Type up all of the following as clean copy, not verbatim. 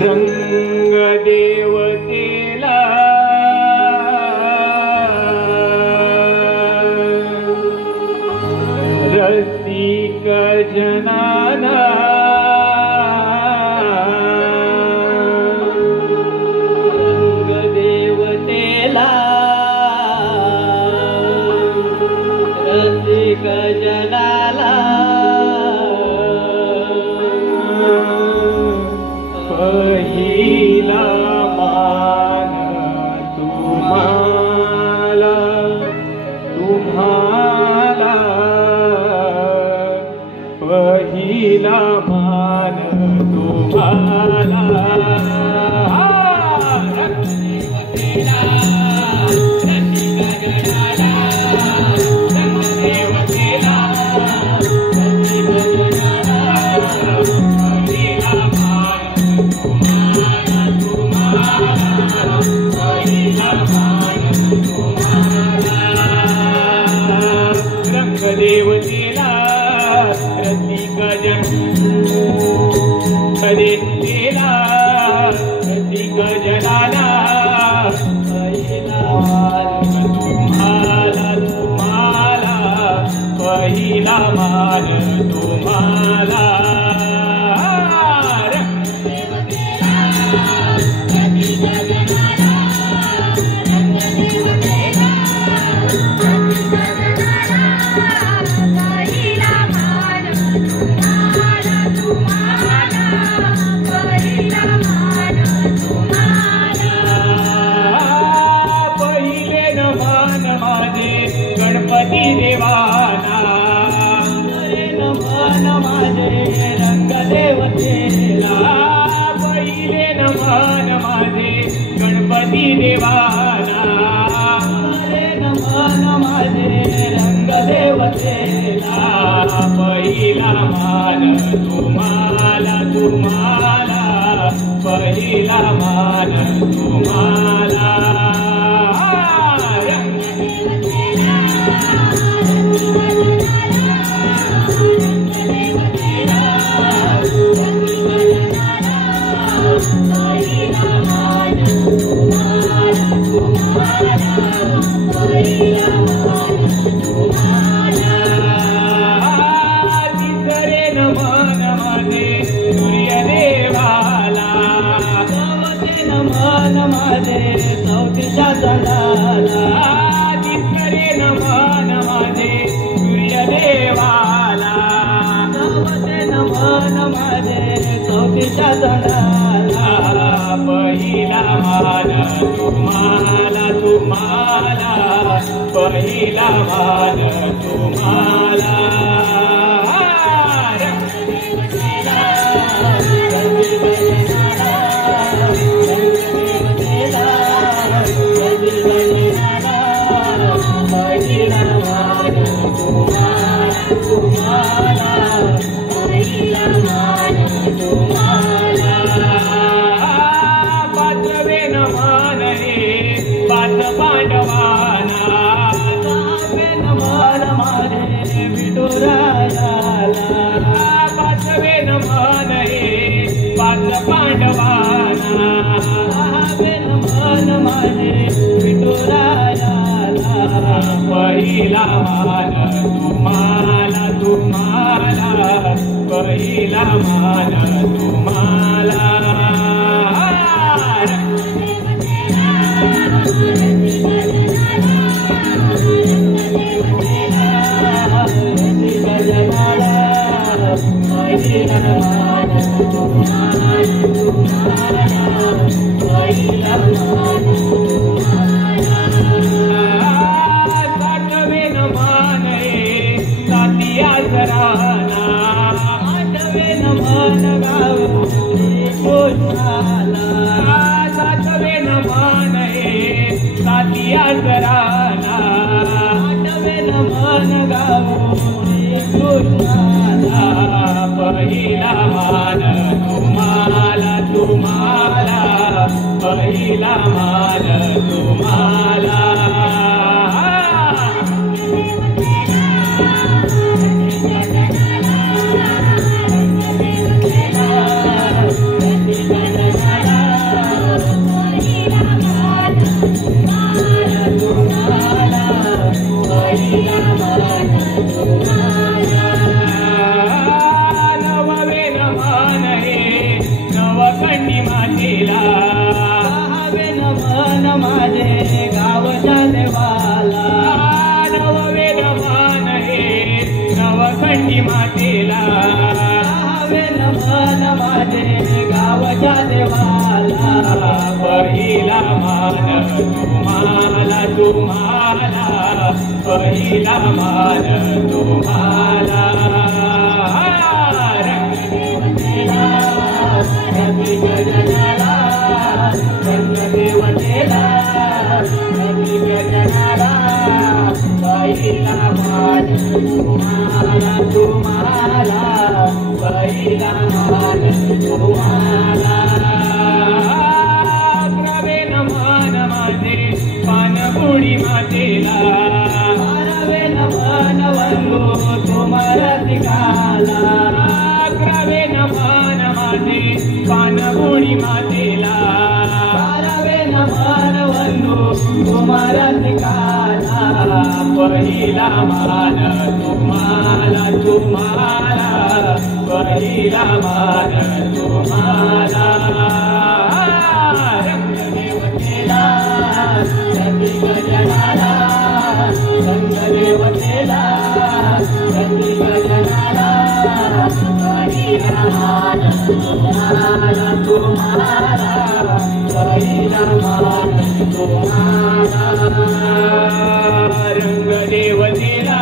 रंग देवतेला रसिक जनाना रंग देवतेला रसिक जनाला पहिला मान तुम्हाला तुम्हाला पहिला मान तुम्हाला देवतेला रसिक देवतेला रसिक जनाला पहिला मान तुम्हाला गणपती देवाना नमन माझे रंग देवतेला पहिले नमन माझे गणपती देवाना नमन माझे रंग देवतेला पहिला मान तुम्हाला तुम्हाला पहिला मान तुम्हाला तिसरे नमन माझे सूर्यदेवाला नमन माझे चौथीच्या चंद्राला तिसरे नमन माझे सूर्यदेवाला नमन माझे चौथीच्या चंद्राला पहिला मान तुम्हाला तुम्हाला पहिला मान तुम्हाला पाचवे नमन रे पाच पांडवाना नमन माझे विठुरायाला पाचवे नमन रे पाच पांडवाना नमन माझे विठुरायाला पहिला मान तुम्हाला तुम्हाला पहिला मान तुम्हाला सातवे नमन रे सातिया घराना आठवे नमन गाव माझे गावच्या देवाला पहिला मान तुम्हाला तुम्हाला पहिला मान तुम्हाला रंगदेवतेला रसिक जनाला रंगदेवतेला रसिक जनाला पहिला मान तुम्हाला तुम्हाला पहिला मान तुम्हाला ग्रवेन मान माझे पानपुडी मातेला ग्रवेन मान वंदो तुम्हाला सिकाला ग्रवेन मान माझे पानपुडी मातेला ग्रवेन मान वंदो तुम्हाला सिकाला पहिला मान तुम्हाला तुम्हाला पहिला मान तुम्हाला रंगदेवतेला रसिक जनाला रंगदेवतेला रसिक जनाला पहिला मान तुम्हाला तुम्हाला पहिला मान तुम्हाला रंगदेवतेला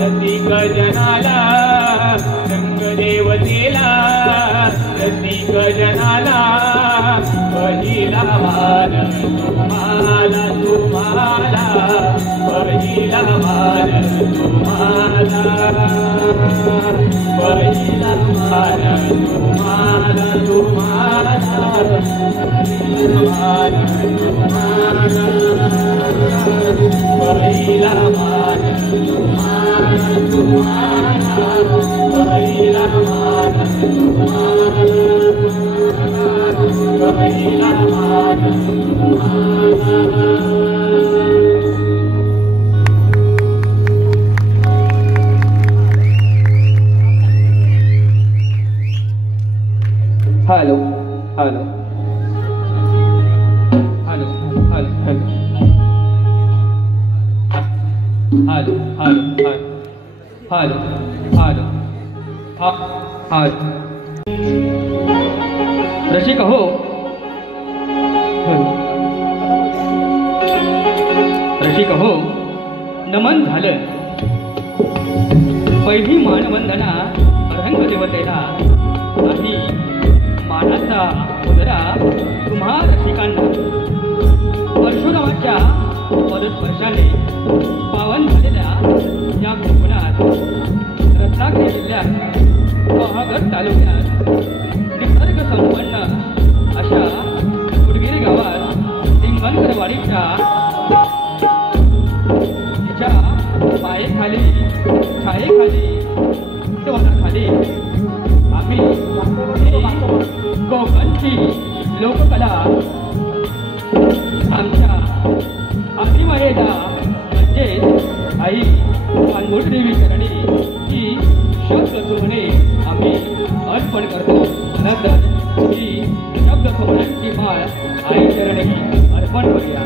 रसिक जनाला रंगदेवतेला रसिक जनाला पहिला मान तुम्हाला तुम्हाला पहिला मान तुम्हाला पहिला मान तुम्हाला तुम्हाला मान तुम्हाला पहिला मान तुम्हाला तुम्हाला पहिला मान तुम्हाला पहिला मान तुम्हाला hello hello hello hello hello hello hello hello hello रसिक हो रसिक हो नमन झालं पहिली मानवंदना रंगदेवतेला आधी मानाचा उदरा तुम्हा रसिकांना परशुरामाच्या पदस्पर्शाने पावन झालेल्या या कोकणात रत्नागिरी जिल्ह्यात पहागड तालुक्यात निसर्ग संपन्न अशा गुडगिरी गावात लिंगणकरवाडीच्या तिच्या पायेखाली छायेखाली खाली आम्ही कोकणची लोककला आमच्या आदिमायेला म्हणजे आई पानमुरदेवी चरणी ही शब्द सोहणे आम्ही अर्पण करतो. नंतर ही शब्द सोहण्यांची माळ आई चरणी अर्पण करूया.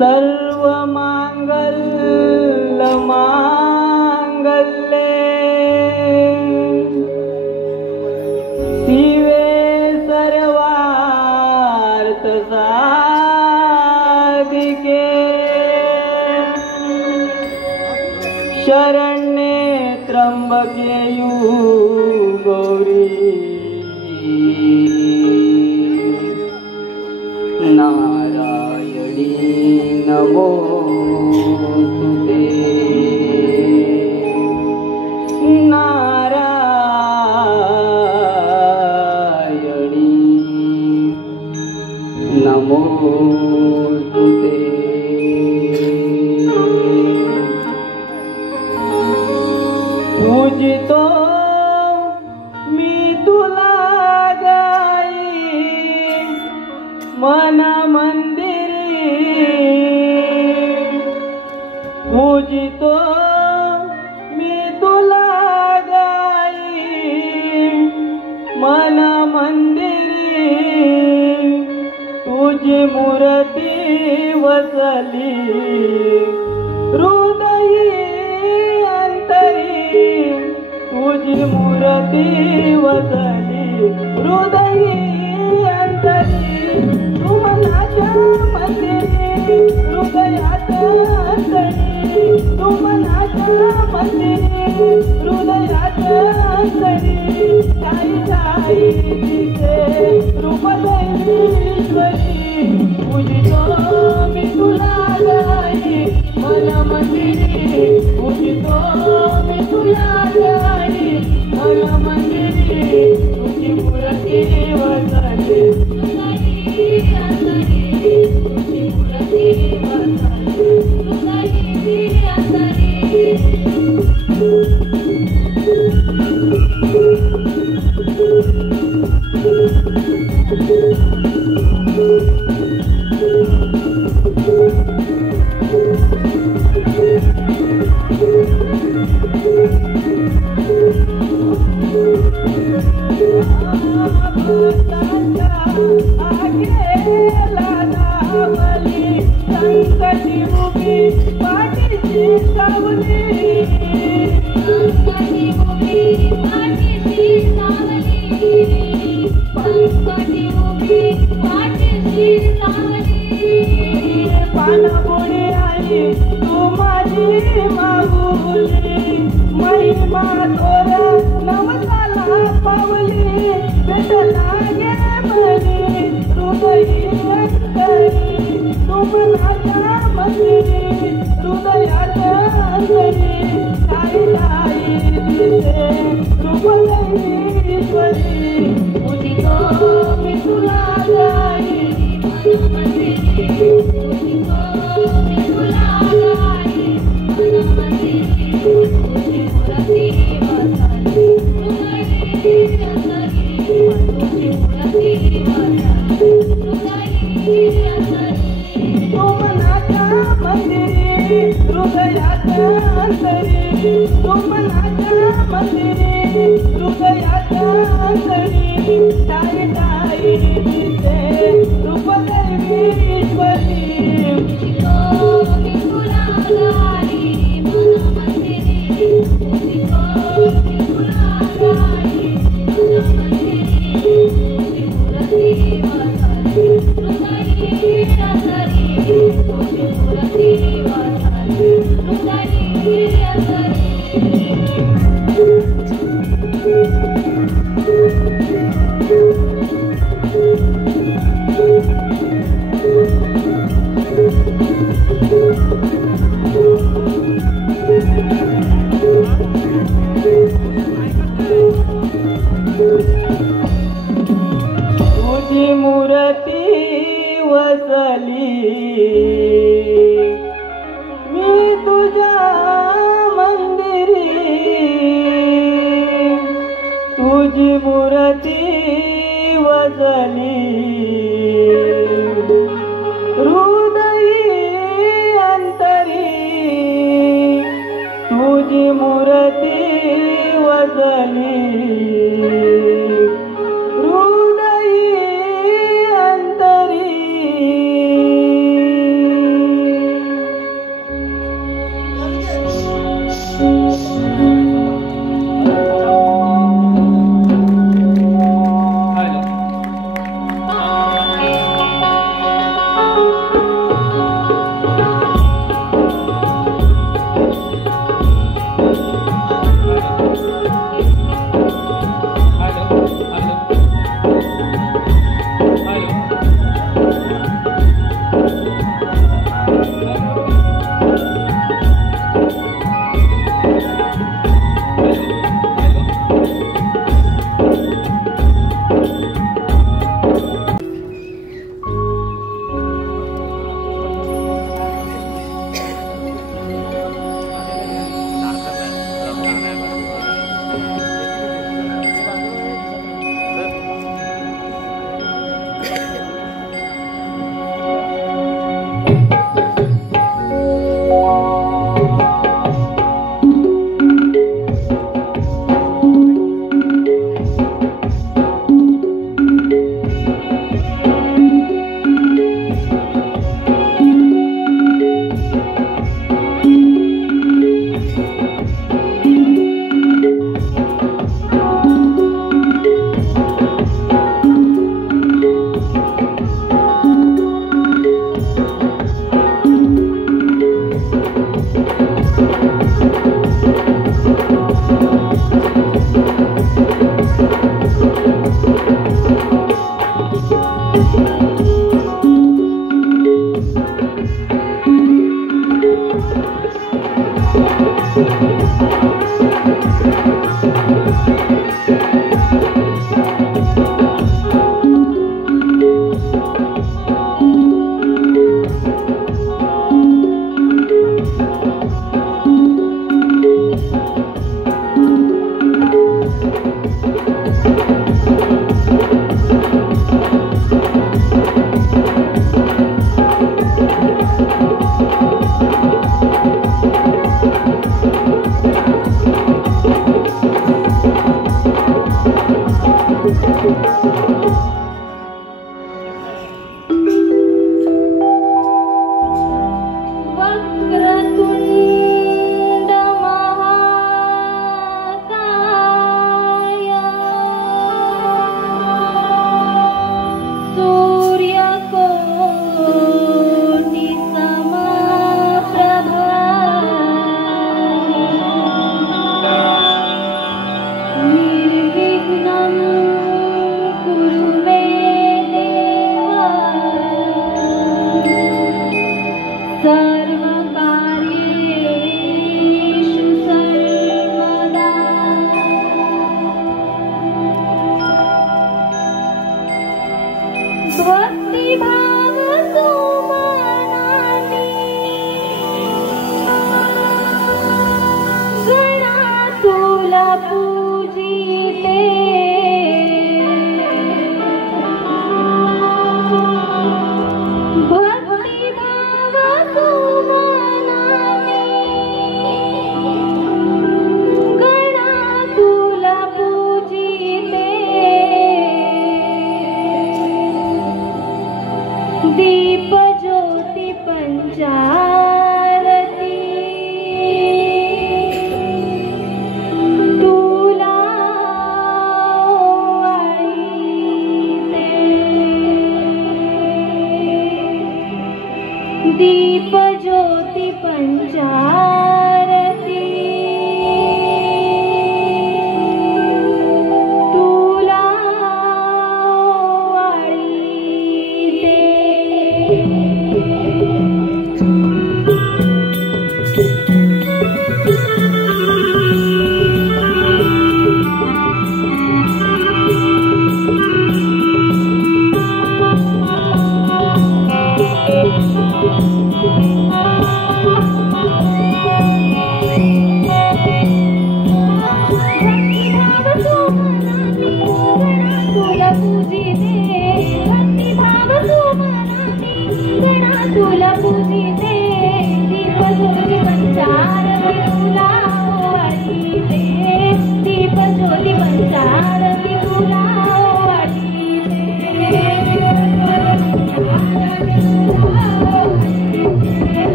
सर्व मांगल्य शिवे सर्वार्थ साधिके शरण्ये त्र्यंबके गौरी नारायणी नमोस्तुते नारायणी नमोस्तुते पूजितो मी तुला गाई मन मंदिरी तुझी मूर्ती वसली हृदयी अंतरी तुझी मूर्ती वसली हृदयी अंतरी तू मनाच्या मंदिरी हृदयात अंतरी तू मनाच्या मंदिरी हृदयात अंतरी ठाई ठाई दिसे रूप दैवीश्वरी पूजितो मी तुला गाई मन मंदिरी पूजितो मी तुला गाई मन मंदिरी तुझी मूर्ती वसली संकटी उभी पाठीशी सावली संकटी उभी पाठीशी सावली संकटी उभी पाठीशी सावली पानबुडी आई तू माझी माऊली महिमा तोर नवसाला पावली भेटला गे मनी हृदयी अंतरी तू मनाच्या मंदिरी हृदयात अंतरी ठाई ठाई दिसे रूप दैवीश्वरी पूजितो मी तुला गाई मन मंदिरी पूजितो मी तुला गाई मन मंदिरी तुझी मूर्ती वसली हृदयी अंतरी तुझी मूर्ती वसली हृदयी अंतरी तू मनाच्या मंदिरी हृदयात अंतरी तू मनाच्या मंदिरी हृदयात अंतरी ठाई ठाई दिसे रूप दैवीश्वरी पूजितो मी तुला गाई मन मंदिरी पूजितो मी तुला गाई मन मंदिरी तुझी मूर्ती वसली हृदयी अंतरी तुझी मूर्ती वसली हृदयी अंतरी तुझी मूर्ती वसली मी तुझ्या मंदिरी तुझी मूर्ती वसली हृदयी अंतरी तुझी मूर्ती वसली हॅलो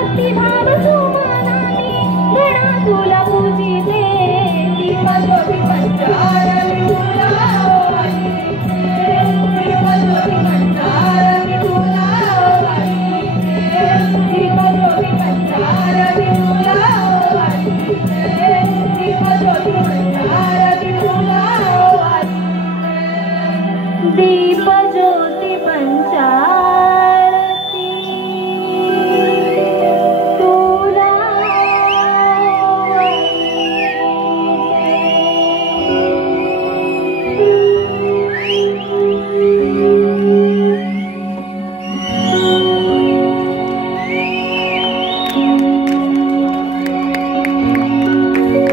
भक्तिभाव सुमनाने गणा तुला पूजिते दीपज्योती पंचारती तुला वाहिते दीपज्योती पंचारती तुला वाहिते दीपज्योती पंचारती तुला वाहिते दीपज्योती पंचारती तुला वाहिते दीपज्योती पंचारती तुला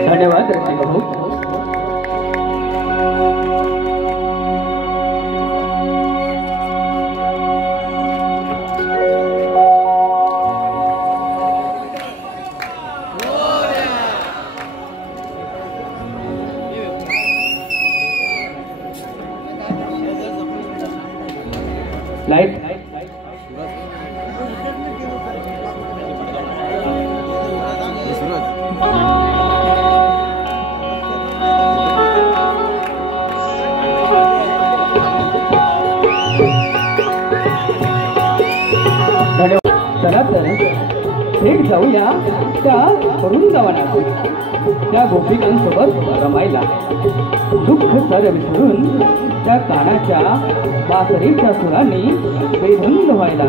धन्यवाद रश्मी भाऊ. लाईट चला तर थेट जाऊया त्या वृंदावनात त्या गोपिकांसोबत रमायला. दुःख सर विसरून त्या कानाच्या बासरीच्या सुरांनी बेधुंद व्हायला.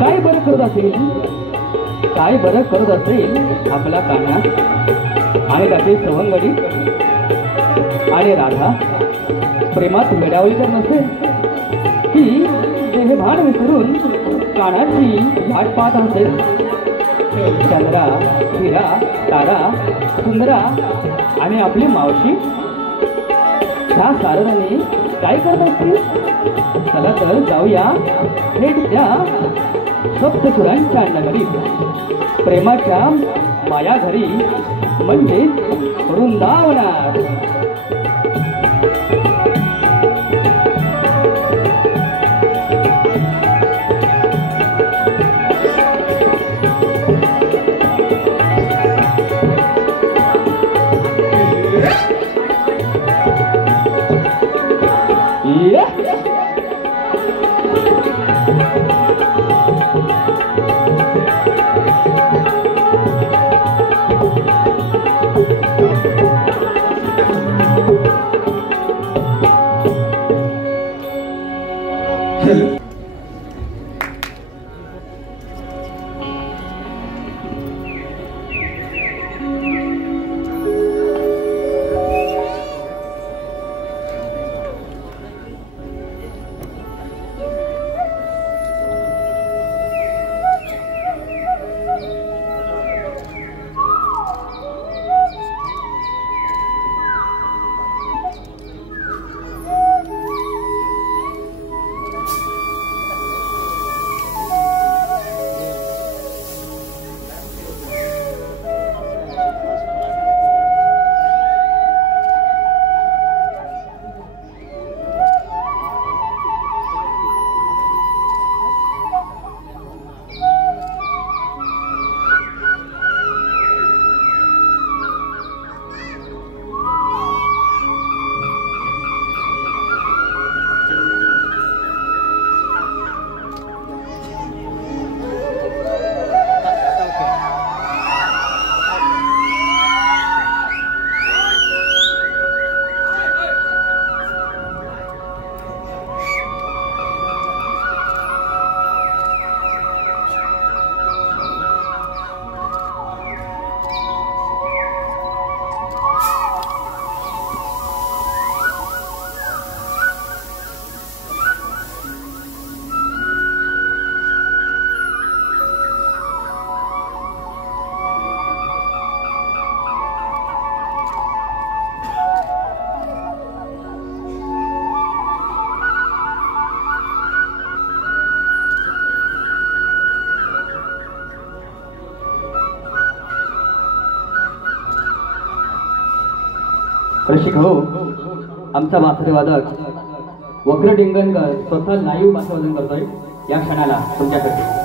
काय बरं करत असेल, काय बरं करत असेल आपला काना आणि त्याचे सवंगडी आणि राधा प्रेमात वेडावळी तर नसेल की देहभान विसरून कानाची वाट पाहत असेल. चंद्रा, हिरा, तारा, सुंदरा आणि आपली मावशी ह्या सारदाने काय करत असतील. चला तर जाऊया थेट त्या सप्तसुरांच्या नगरीत, प्रेमाच्या माया घरी म्हणजेच वृंदावनात. रसिक हो, आमचा बासरी वादक वक्र डिंगणकर स्वतः लाईव्ह बासवादन करतोय या क्षणाला तुमच्याकडे.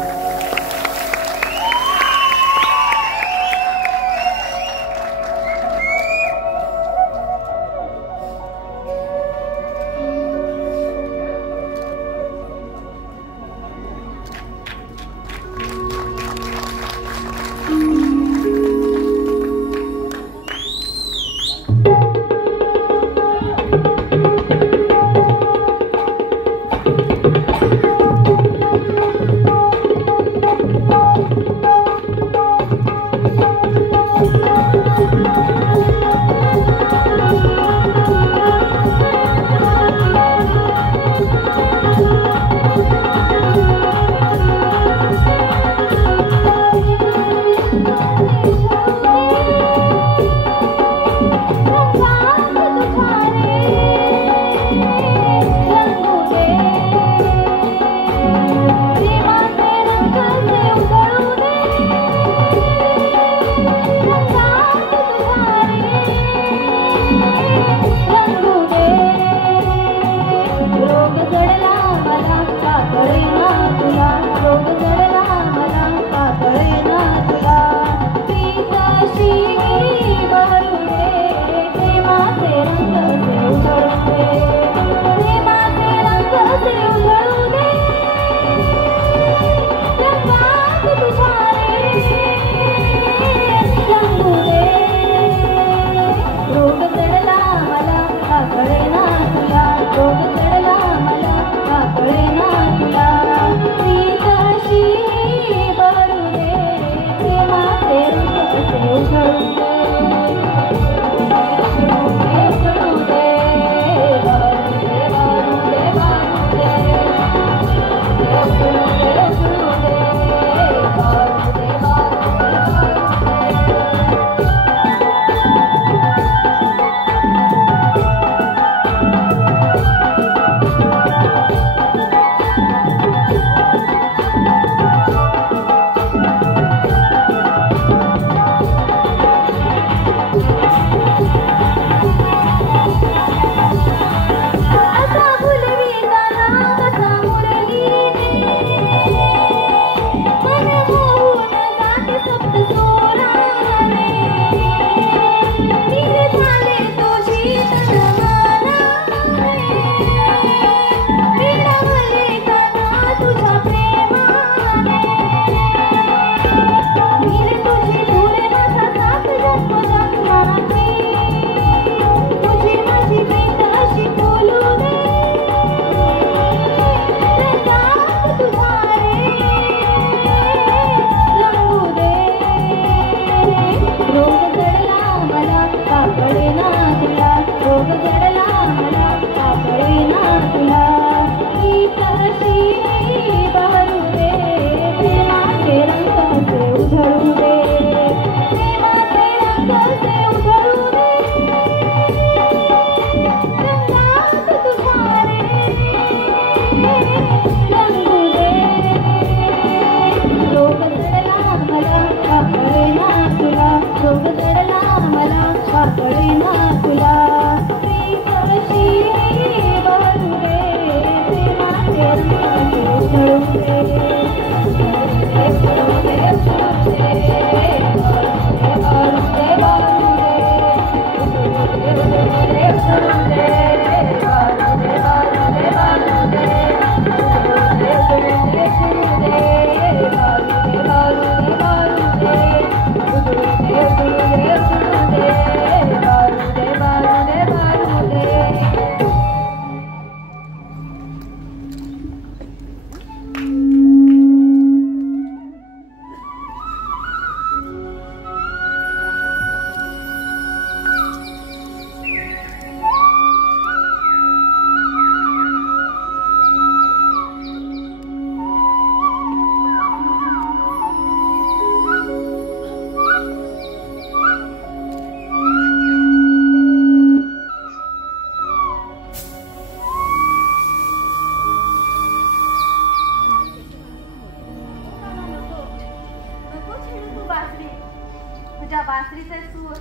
तुझ्या बासरीचे सूर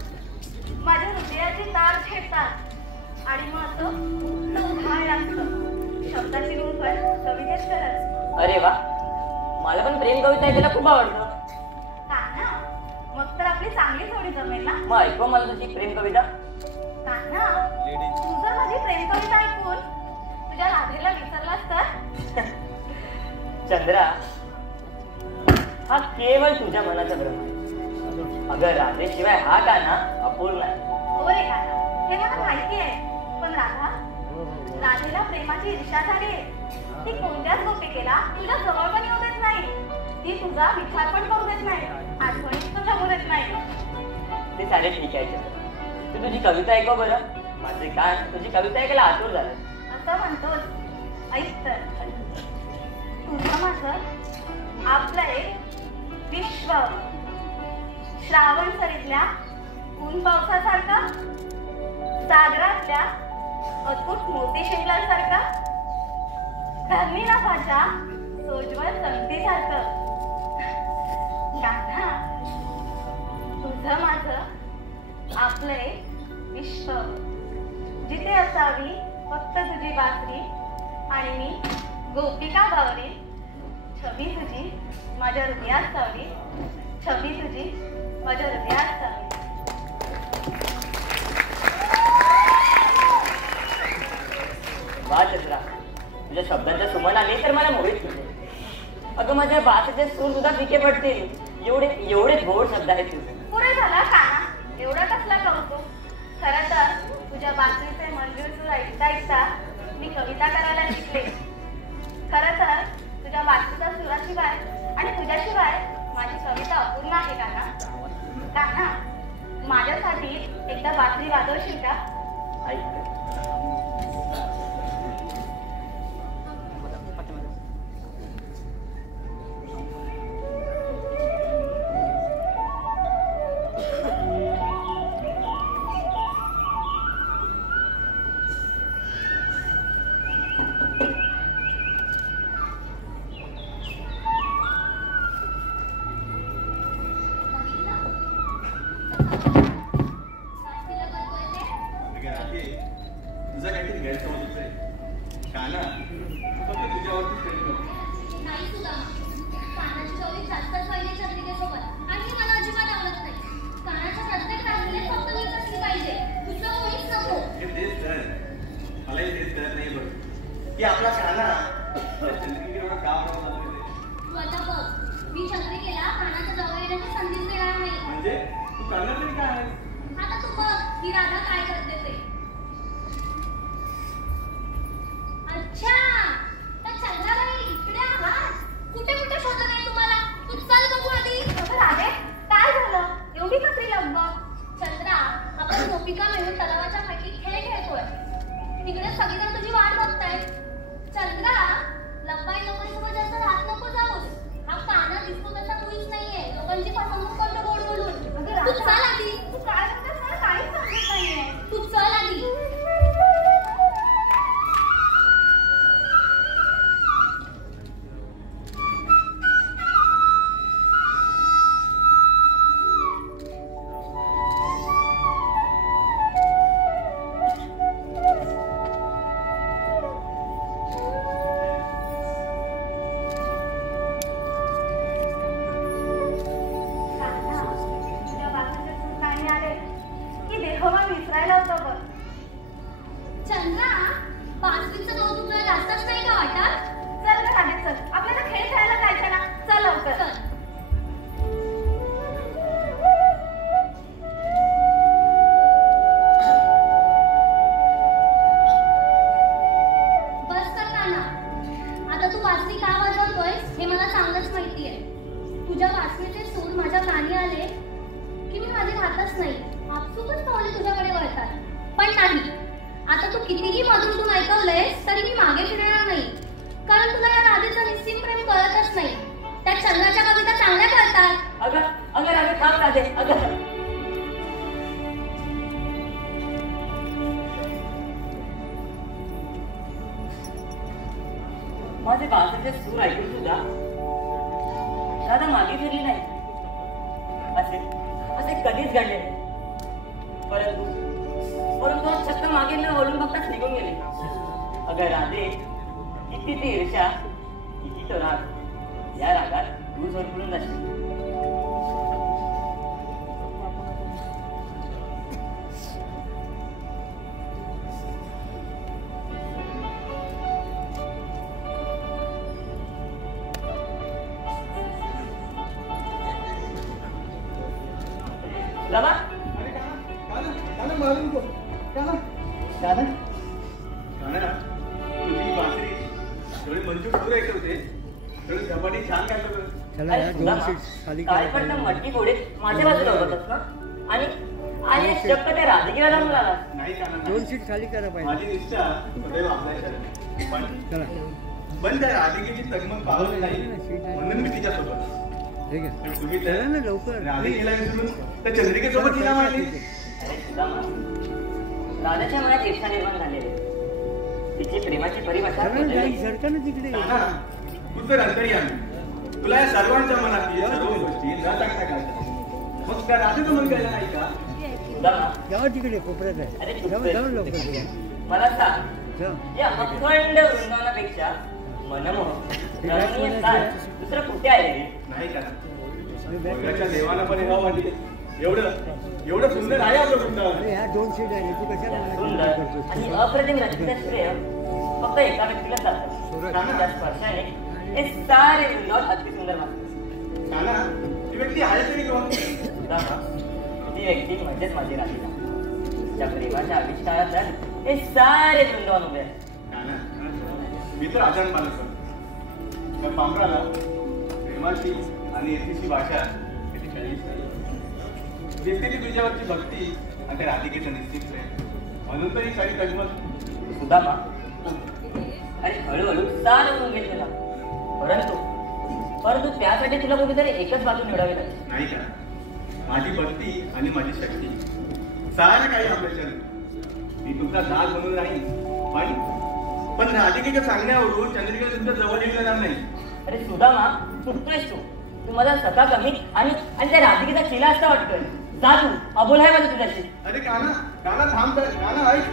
माझ्या हृदयाची तार छेडतात आणि मग असं उधाळ लागतं. शब्दाची गुंफण कवितेत करत. अरे वा, मला पण प्रेम कविता ऐकायला खूप आवडतं. कान्हा, मग तर आपली चांगली जोडी जमेल ना. मग ऐकव मला तुझी प्रेम कविता. कान्हा, तू जर माझी प्रेम कविता ऐकून तुझ्या राधेला विसरलास तर. चंद्रा, हा केवळ तुझ्या मनाचा भ्रम आहे. अगं राधेशिवाय हा गाणं अपूर्ण आहे. हो रे कान्हा, हे मला माहिती आहे. पण राधेला प्रेमाची ईर्ष्या झाली आहे. ती कोणत्याच गोपिकेला तुझ्या जवळ पण येऊ देत नाही. ती तुझा विचार पण करू देत नाही. आठवणीत पण जगू देत नाही. ते सारे ठीक आहे चंद्रा, तू तुझी कविता ऐकव बरं. माझे कान तुझी कविता ऐकायला आतुर झालं. असं म्हणतोस. ऐक तर, तुझं माझं आपलं एक विश्व श्रावण सरीतल्या ऊन पावसासारखं, सागरातल्या अद्भुत मोती शिंपल्यासारखं, धरणी नाभाच्या सोजवळ संगतीसारखं. कान्हा, तुझं माझं आपलं एक विश्व, जिथे असावी फक्त तुझी बासरी आणि मी गोपिका बावरी. छबी तुझी माझ्या हृदयात सावली, छबी तुझी माझ्या हृदयात सावली. वा चंद्रा, तुझ्या शब्दांच्या सुमन आले तर मला मोहित केले. अगं माझ्या बासरीचे सूर सुद्धा फिके पडतील, एवढे एवढे गोड शब्द आहेत तुझे. पुरे झाला काना, एवढा कसला कौतुक. खरं तर तुझ्या बासरीचे मंजूर सूर ऐकता ऐकता मी कविता करायला शिकले. खरं तर तुझ्या बासरीच्या सुराशिवाय आणि तुझ्याशिवाय माझी कविता अपूर्ण आहे काना. काना, माझ्यासाठी एकदा बासरी वाजवशील का? ऐक. तुझा काहीतरी गैरसमज आहे. काना फक्त तुझ्यावरतीच प्रेम करतो. नाही सुद्धा कानाची चवळी जास्तच पाहिजे चंद्रिकेसोबत, आणि मला अजिबात आवडत नाही. कानाच्या प्रत्येक रांगेत फक्त मीच असली पाहिजे, दुसरं कोणीच नको. हे तेच तर मलाही तेच कळत नाही बघ की आपला काना चंद्रिकेकडे एवढा का प्रभाव तू आता बघ, मी चंद्रिकेला कानाच्या जवळ येण्याची संधीच देणार नाही. म्हणजे तू काना तरी काय आहेस? आता तू बघ ही राधा काय करते ते. अच्छा, तर चंद्राबाई इकडे आहात. कुठे कुठे शोधत आहे तुम्हाला? तू चल बघू आधी. अगं राधे, काय झालं? एवढी कसली लगबग? चंद्रा, आपण गोपिका मिळून तलावाच्या काठी खेळ खेळतोय. तिकडे सगळीजण तुझी वाट बघताय. चंद्रा, लब्बाई लोकांसोबत जास्त राहत नको जाऊस. हा काना दिसतो तसा मुळीच नाहीये. लोकांची फसवणूक करतो गोड बोलून. अगं तू राधा, चल आधी. तू काय म्हणतेस मला काहीच समजत नाहीये. तू चल आधी. कान्हा, तुझ्या बासरीचे सूर नाही आले की देहभान विसरायला होतं बघ. चंद्रा, बासरीचं कौतुक तुला जास्तच नाही का वाटत? चल गं राधे, चल. आपल्याला खेळ खेळायला जायचं ना. चल लवकर. चल. बस कर काना. आता तू बासरी का वाजवतोयस हे मला चांगलंच माहिती आहे. तुझ्या बासरीचे सूर माझ्या कानी आले की मी माझे राहतच नाही. आपसुकच पावले तुझ्याकडे वळतात. पण नाही, आता तू कितीही मधून ऐकवलंयस तरी मी मागे फिरणार नाही. कारण तुला या राधेचं निस्सीम प्रेम कळतच नाही. त्या चंद्राच्या कविता चांगल्या कळतात. अगं अगं राधे, थांब राधे. अगं माझे बासरीचे सूर ऐकून सुद्धा राधा मागे फिरली नाही. असे असे असे कधीच घडले नाही. परंतु आज चक्क मागे न वळून बघताच निघून गेले. अगं राधे, किती ती ईर्ष्या, किती तो राग. या रागात तू झोडपून जाशील. दादा मारून को दादा तुझी बासरी थोडी मंजूर दूर ऐकवते, थोडी झपाटी छान काय काय पण मटकी घोडे माझ्या बाजूला होतात ना, आणि आणि चक्क त्या राधिकेला जाऊन आला. नाही का? 2 सीट खाली करा पाहिजे. माझी निष्ठा सदैव आपल्या पण त्या राधिकेची तगमग पावत नाही म्हणून मी तिच्यासोबत. ठीक आहे, तुम्ही चला ना लवकर. राधिकेला विसरून त्या चंद्रिकेसोबत तिला मारली. अरे सुदामा, राधाच्या मनात ईर्ष्या निर्माण झालेली. तिची प्रेमाची परिभाषा सरकारनं तिकडे तू तर अंतर्यामी, तुला या सर्वांच्या मनात सर्व गोष्टी न सांगता कळतात. मग त्या राधेचं मन कळलं नाही का? सुदामा, जाऊ तिकडे कोपऱ्यात आहे. अरे जाऊ लवकर. मला सांग, या अखंड वृंदावनापेक्षा मनमोहक रमणीय स्थान दुसरं कुठे आहे रे? नाही का? स्वर्गाच्या देवाला पण हेवा वाटली. एवढं सुंदर आहे आपलं वृंदावन. ह्या 2 सीट आहे, तू कशाला सुंदर आणि अप्रतिम रचित श्रेय फक्त एका व्यक्तीला जातं. त्या स्पर्शाने हे सारे वृंदावन अति सुंदर वाटतं. काना, ती व्यक्ती आहे तरी कोण? सुदामा, ती व्यक्ती म्हणजेच माझी राधिका. त्या प्रेमाच्या आविष्कारात हे सारे वृंदावन उभे आहे. काना, मी तर आजान पालक करतो. त्या पांबराला प्रेमाची आणि येथीची भाषा किती कळलीच नाही. दिसते ती तुझ्यावरची भक्ती आणि त्या राधिकेचं निश्चित प्रेम, म्हणून तरी सारी तगमग. सुदामा, आणि हळूहळू सार होऊन घेतलेला. परंतु त्यासाठी तुला कुठेतरी एकच बाजू निवडावी लागेल. नाही का? माझी भक्ती आणि माझी शक्ती सारं काही आपल्याच्या मी तुमचा दास म्हणून राहील, पण राधिकेच्या सांगण्यावरून चंद्रिका तुमच्या जवळ येऊ देणार नाही. अरे सुदामा, चुकतोयस तू मला स्वतः कमी आणि त्या राधिकेचा चिला असता वाटतोय. जा तू, अबोल आहे माझं तुझ्याशी. अरे काना थांब तर, काना ऐक.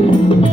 I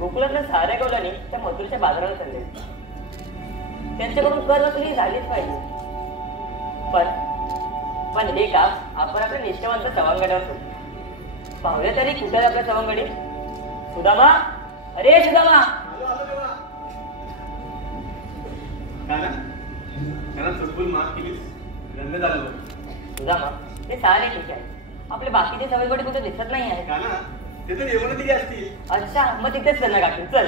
गोकुळातल्या साऱ्या गवलांनी त्या मथुरेच्या बाजाराला चालले. त्यांच्याकडून कर वसुली झालीच पाहिजे. पण हे काम आपण आपल्या निष्ठावंत सवंगड्यावर करू. पाहुया तरी कुठे आपल्या सवंगडी? सुदामा, अरे सुदामा, सुदामा, ते सारे ठीक आहे. आपले बाकीचे सवंगडी कुठे दिसत नाही आहे. ते तर येऊन दिली असतील. अच्छा, मग तिथेच कर ना काकी. चल.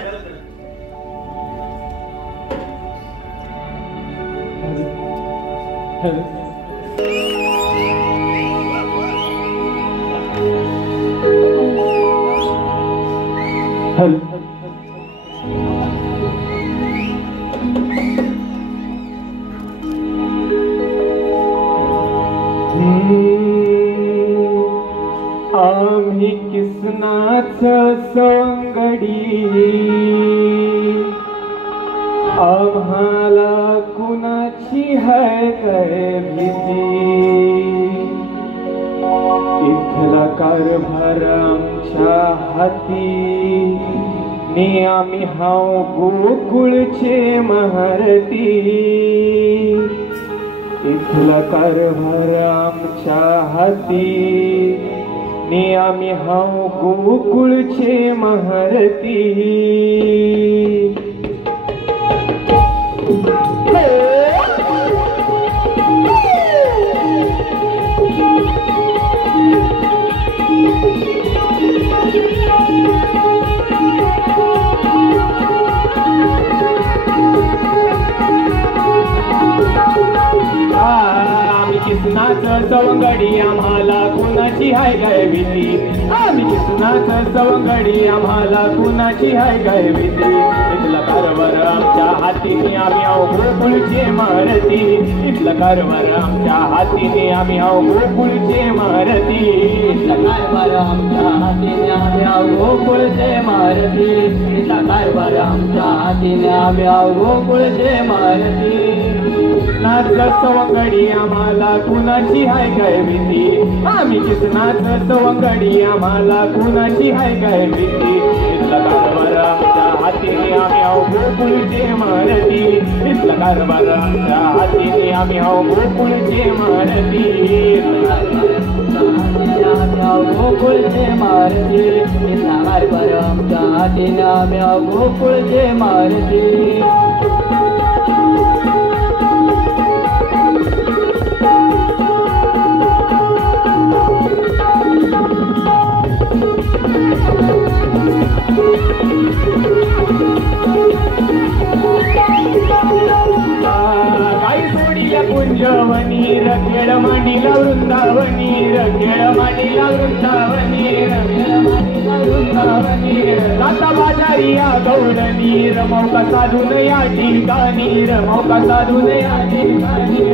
हल आम्ही किसनाच सवंगडी आम्हाला कुणाची है काय भीती इथला कारभार आमच्या हाती ने आम्ही हाव गोकुळचे महारती इथला कारभार आमच्या हाती ने आम्ही हाव गोकुळचे महारती किसनाच सवंगडी आम्हाला कुणाची हाय गाय भीती आम्ही किसनाच सवंगडी आम्हाला कुणाची हाय गाय भीती इथला कारभार आमच्या हातीने आम्ही आहो गोकुळचे महारती इथला कारभार आमच्या हातीने आम्ही आहो गोकुळचे महारती इथला कारभार आमच्या हातीने आम्ही आहो गोकुळचे महारती इथला कारभार आमच्या हातीने आम्ही आहो गोकुळचे महारती नाच सवंगडी आम्हाला कुणाची हाय काय भीती आम्ही किसनाच सवंगडी आम्हाला कुणाची हाय काय भीती इथला कारभार आमच्या हातीने आम्ही आहो गोकुळचे महारती इथला कारभार आमच्या हातीने आम्ही आहो गोकुळचे महारती गोकुळचे महारती इथला कारभार आमच्या हातीने आम्ही आहो गोकुळचे महारती कुंजवनी रखेड मांडीला वृंदावनी रखेड मांडीला वृंदावनी जाता बाजारी या गौडनी रमौका साधून या ठिकाणी रमौका साधून या ठिकाणी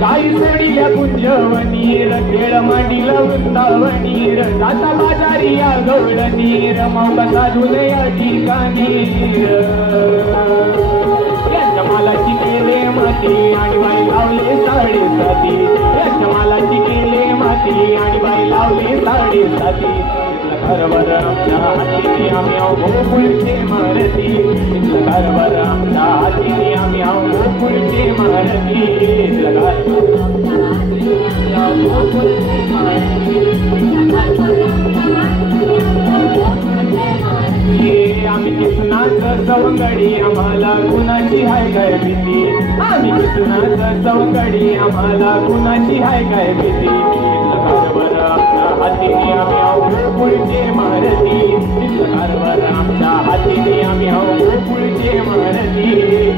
गाई सोडील्या कुंजवनी रखेड मांडीला वृंदावनी जाता बाजारी या गौडनी रमौका साधून या ठिकाणी मालाची केले माती आणि बाई लावले साडेसाती मालाची केले माती आणि बाई लावले साडेसाती कारभार आमच्या हातीने आम्ही आहो गोकुळचे महारती इथला कारभार आमच्या हातीने आम्ही आहो गोकुळचे महारती आम्ही किसनाच सवंगडी आम्हाला कुणाची हाय काय भीती आम्ही किसनाच सवंगडी आम्हाला कुणाची हाय काय भीती इथला कारभार आमच्या हातीने आम्ही आहो गोकुळचे महारती इथला कारभार आमच्या हातीने आम्ही आहो गोकुळचे महारती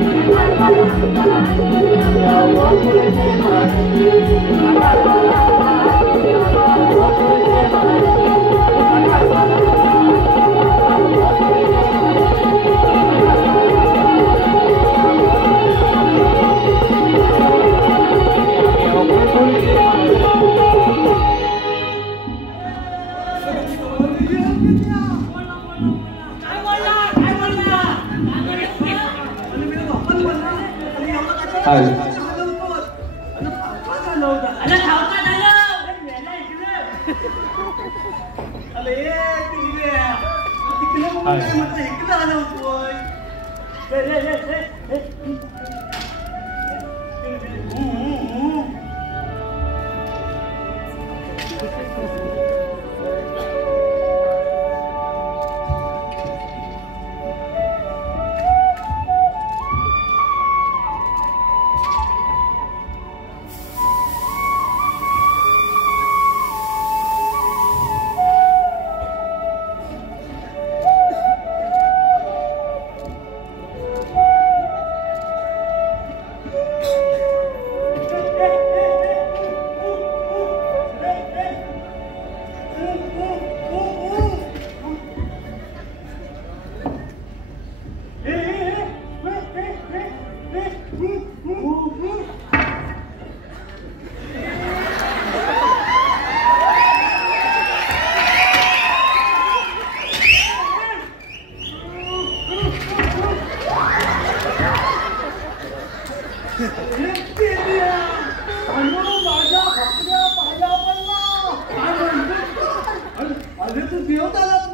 अरे तू देव झालास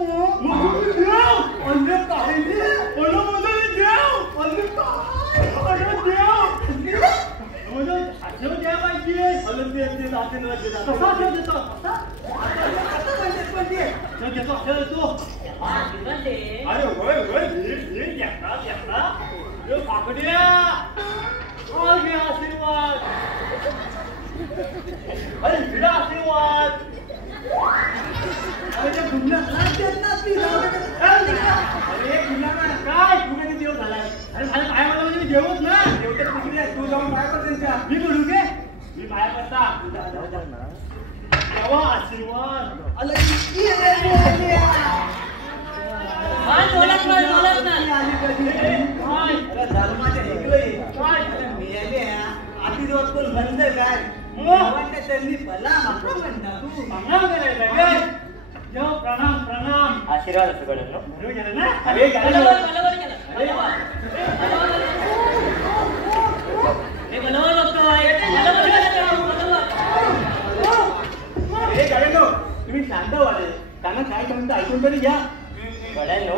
आशीर्वाद अरे विडा आशीर्वाद अरे गुन्हा काय गुन्हा देव झालाय अरे माझ्या पाया मला म्हणजे देवच ना देवच्या तिकडे तू जाऊन पाया कर त्यांच्या मी बोलू घे मी पाया करता देवा आशीर्वाद अरे आधी दिवस कोण बंद काय त्यांनी भला प्रणाम प्रणाम आशीर्वाद असं कडे बरोबर गेलं ना अरे तुम्ही शांत व्हाले त्यांना काय म्हणता ऐकून तरी घ्या गड्यांनो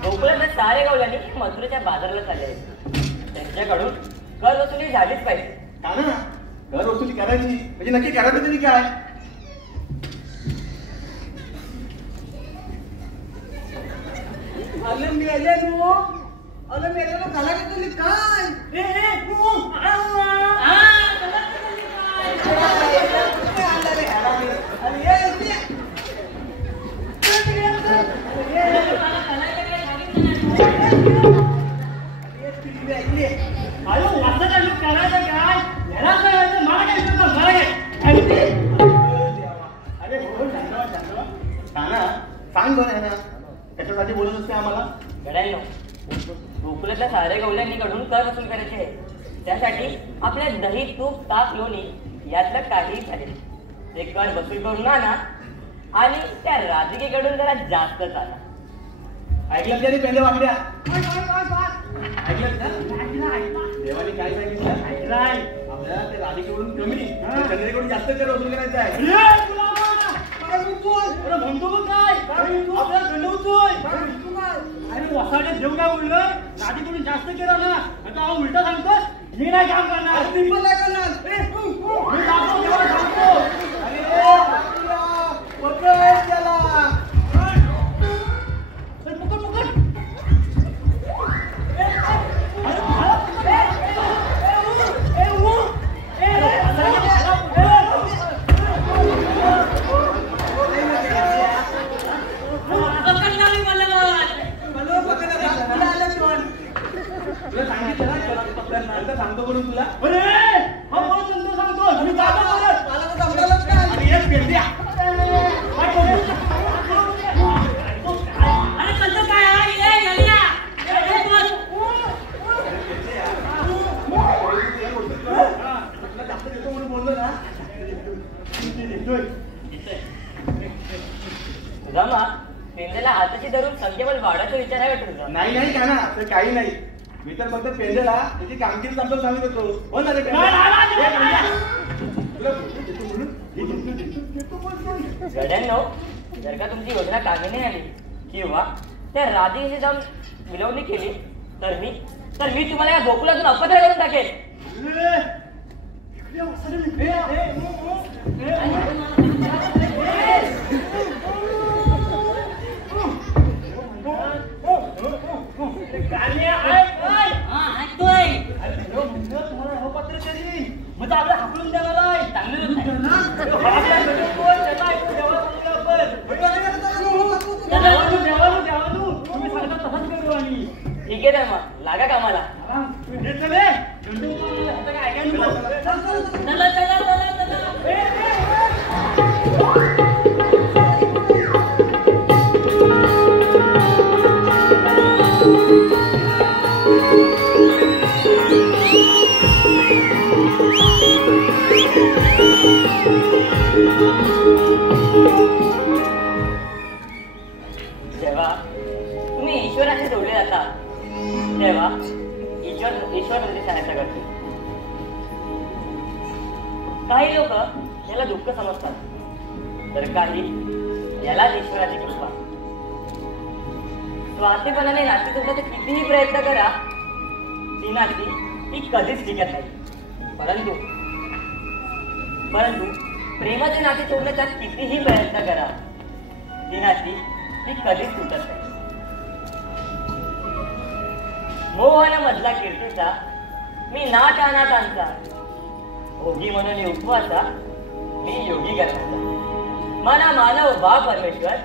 गोकुळातल्या सारे गावल्याने मथुरेच्या बाजाराला चालले आहेत त्यांच्याकडून कर वसुली झालीच पाहिजे का ना घर वसुली करायची म्हणजे नक्की करायचं तरी काय सांग बरं ना त्याच्यासाठी बोलत असते आम्हाला गड्यांनो गोकुळातल्या सारे गवल्यांकडून कर वसूल करायचे आहे त्यासाठी आपल्या दही तूप ताक लोणी यातलं काहीही चालेल ते कर वसूल करून आणा आणि त्या राधिकेकडून जरा जास्तच आणा ऐकलं त्याने पहिले वाकड्या ऐकलं का देवाने काय सांगितलं ऐकलाय आपल्याला ते राधिकेकडून कमी चंद्रेकडून जास्त कर वसूल करायचं आहे म्हणतो काय आपल्याला गंडवतोय अरे वसाडे देव काय बोललोय राधीकडून जास्त केलं ना आता उलटा सांगतो मी नाही काम करणार मी पण नाही करणार मी सांगतो अरे पकड त्याला पकड पकड सांगतो करून तुला अरे हा सांगतो मी जातो मला तर जमलंच नाही अरे एक पेंड्या अरे कसं काय आहे जास्त देतो म्हणून बोललो ना सुदामा पेंड्याला हाताची धरून संख्येबल वाढायचा विचार आहे का तुझा नाही नाही का ना तर काही नाही मी तर फक्त पेंड्याला त्याची कामगिरी समजून सांगत होतो हो ना रे गड्यांनो जर का तुमची योजना कामी नाही आली किंवा त्या राधेशी जाऊन मिळवणी केली तर मी तुम्हाला या गोकुळातून अपत्र करून टाकेल आपल्या हाकलून द्यायला तुम्ही सांगता तसंच करू आणि ठीक आहे मग लागा कामाला जेव्हा तुम्ही ईश्वराशी जोडले जाता तेव्हा ईश्वर तुमची सहायता करते काही लोक याला दुःख समजतात, तर काही याला ईश्वराची कृपा. स्वार्थीपणाने नाती तोडण्याचा कितीही प्रयत्न करा, ती नाती ती कधीच टिकत नाही. परंतु प्रेमाचे नाते तोडण्याचा कितीही प्रयत्न करा, ती नाती ती कधीच तुटत नाही. मोहन मधला कीर्तीचा मी नाट अनाथांचा, भोगी म्हणून उपवासा मी योगी करण्याचा. मना मानव वा परमेश्वर,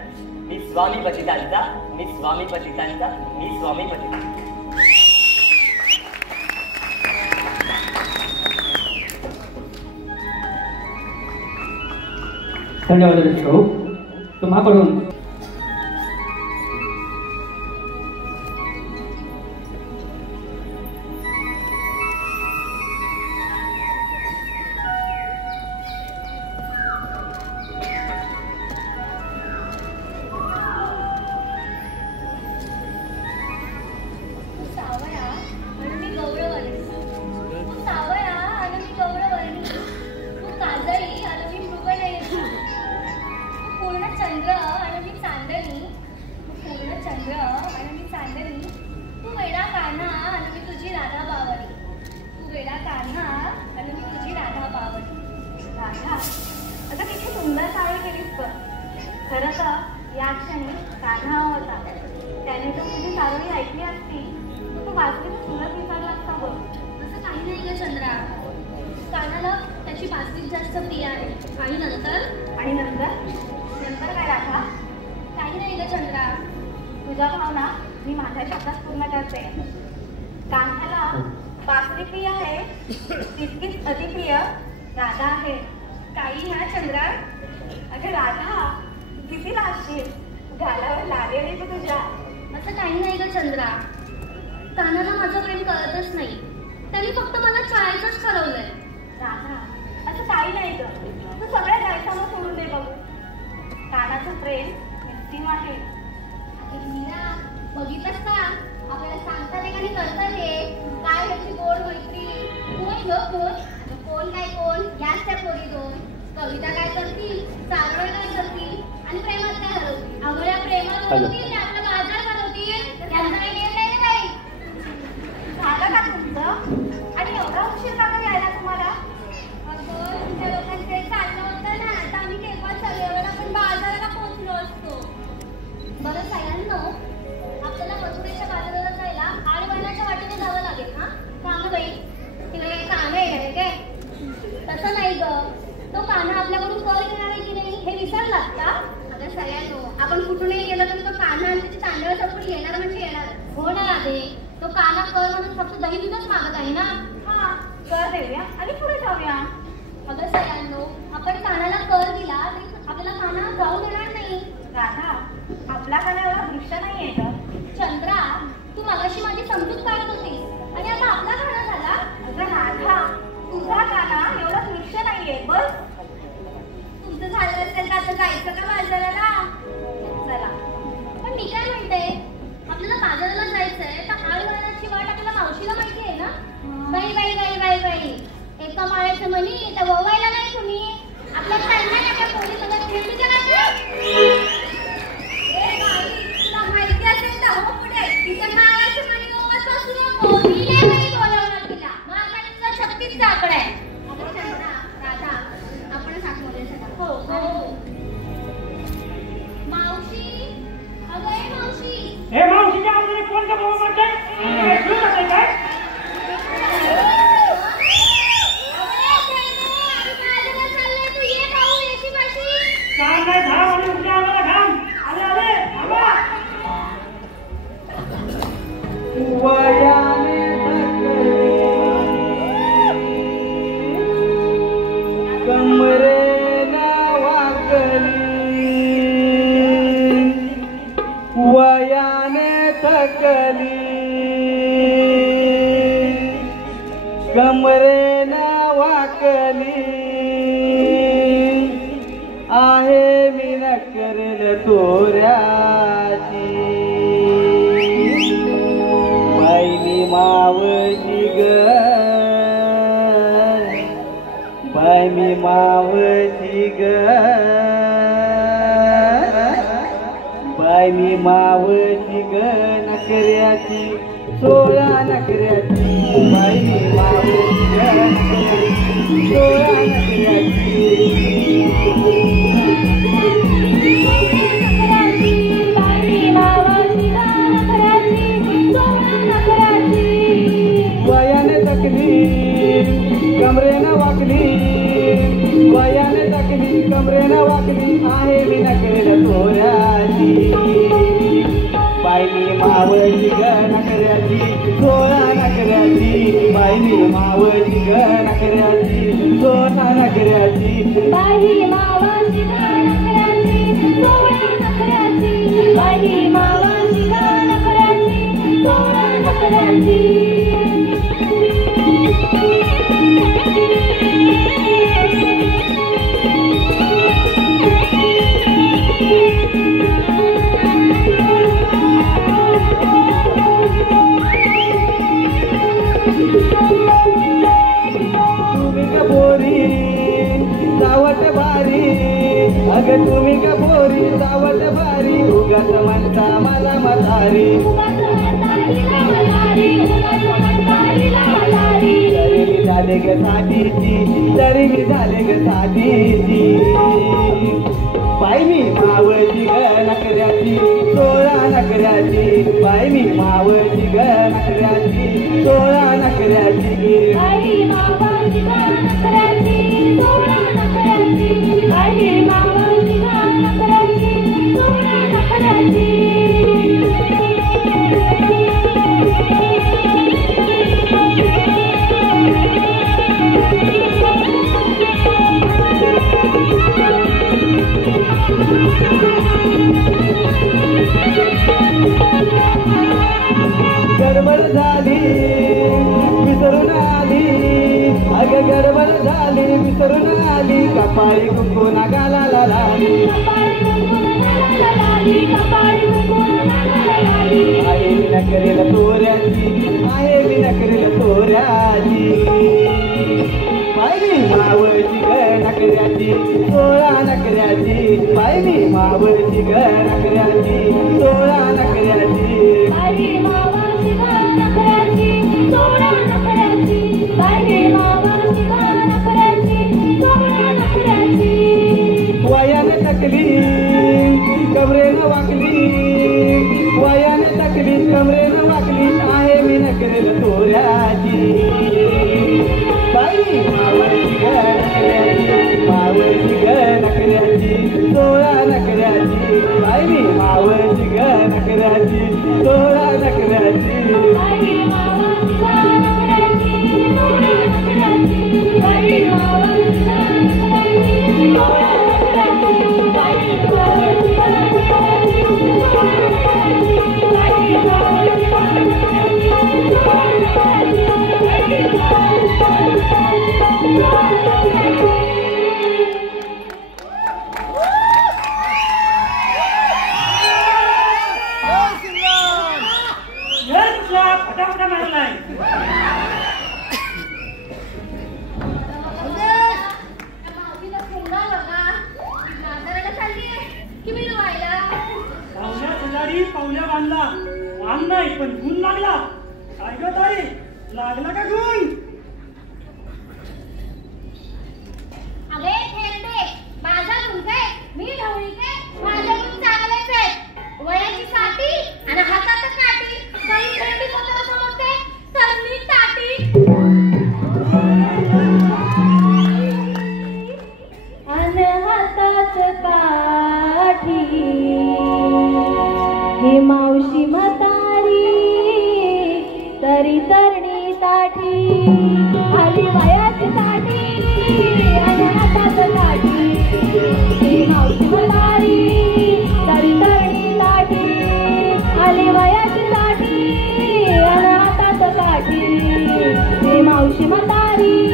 मी स्वामी पतितांचा, मी स्वामी पतितांचा, मी स्वामी पतितांचा. धन्यवाद भाऊ. तुम्हाकडून मावशी ग बाई मी मावशी ग नकऱ्याची 16 नकऱ्याची बाई मी मावशी ग नकऱ्याची 16 नकऱ्याची वयाने तकली कमरेनं वाकली वयाने तकली कमरेनं वाकली आहे मी नकरेल तोऱ्याची बाई मावशी ग नकऱ्याची 16 नकऱ्याची बाई मावशी ग नकऱ्याची 16 नकऱ्याची बाई मावशी ग नकऱ्याची 16 नकऱ्याची बाई मावशी ग नकऱ्याची 16 नकऱ्याची अगं तुम्ही का बोरी सावट भारी उगाच म्हणता मला मतारी तरी मी झाले ग साठीची तरी मी झाले ग साठीची बाई मी मावशी ग नकऱ्याची 16 नकऱ्याची बाई मी मावशी ग नकऱ्याची 16 नकऱ्याची बाई मावशी ग नकऱ्याची 16 नकऱ्याची बाई मावशी ग नकऱ्याची 16 नकऱ्याची गडबड झाली विसरून आली अगं गडबड झाली विसरून आली कपाळी कुंकुना गालाला लाली आहे मी नकरेल तोऱ्याची आहे मी नकरेल तोऱ्याची बाई मी मावशी ग नकऱ्याची 16 नकऱ्याची बाई मी मावशी ग नकऱ्याची 16 नकऱ्याची बाई मावशी ग नकऱ्याची 16 नकऱ्याची बाई मावशी ग नकऱ्याची 16 नकऱ्याची वयाने तकली कमरेनं वाकली वयाने तकली कमरेनं वाकली आहे मी नकरेल तोऱ्याची बाई मावशी ग नकऱ्याची मावशी ग नकऱ्याची 16 नकऱ्याची बाई मी मावशी ग नकऱ्याची 16 नकऱ्याची बाई मावशी ग नकऱ्याची 16 नकऱ्याची बाई मावशी ग नकऱ्याची 16 नकऱ्याची बाई मावशी ग नकऱ्याची 16 नकऱ्याची बाई मावशी ग नकऱ्याची 16 फटाफटा मारलाय पाहुण्या बांधला मान नाही पण गुण लागला काय ग ताई लागला का गुण अरे खेळते माझा गुण काय मी ढवळी काय माझा गुण चांगलेच आहे वयाची साठी आणि हातात काठी काही खेळती कोणाला समजते तरणी ताटी आणि हातात काठी हे मावशी म्हातारी तरी तरणी ताठी आली वयाची साठी आणि हातात काठी हे मावशी म्हातारी तरी तरणी ताठी आली वयाची साठी आणि हातात काठी हे मावशी म्हातारी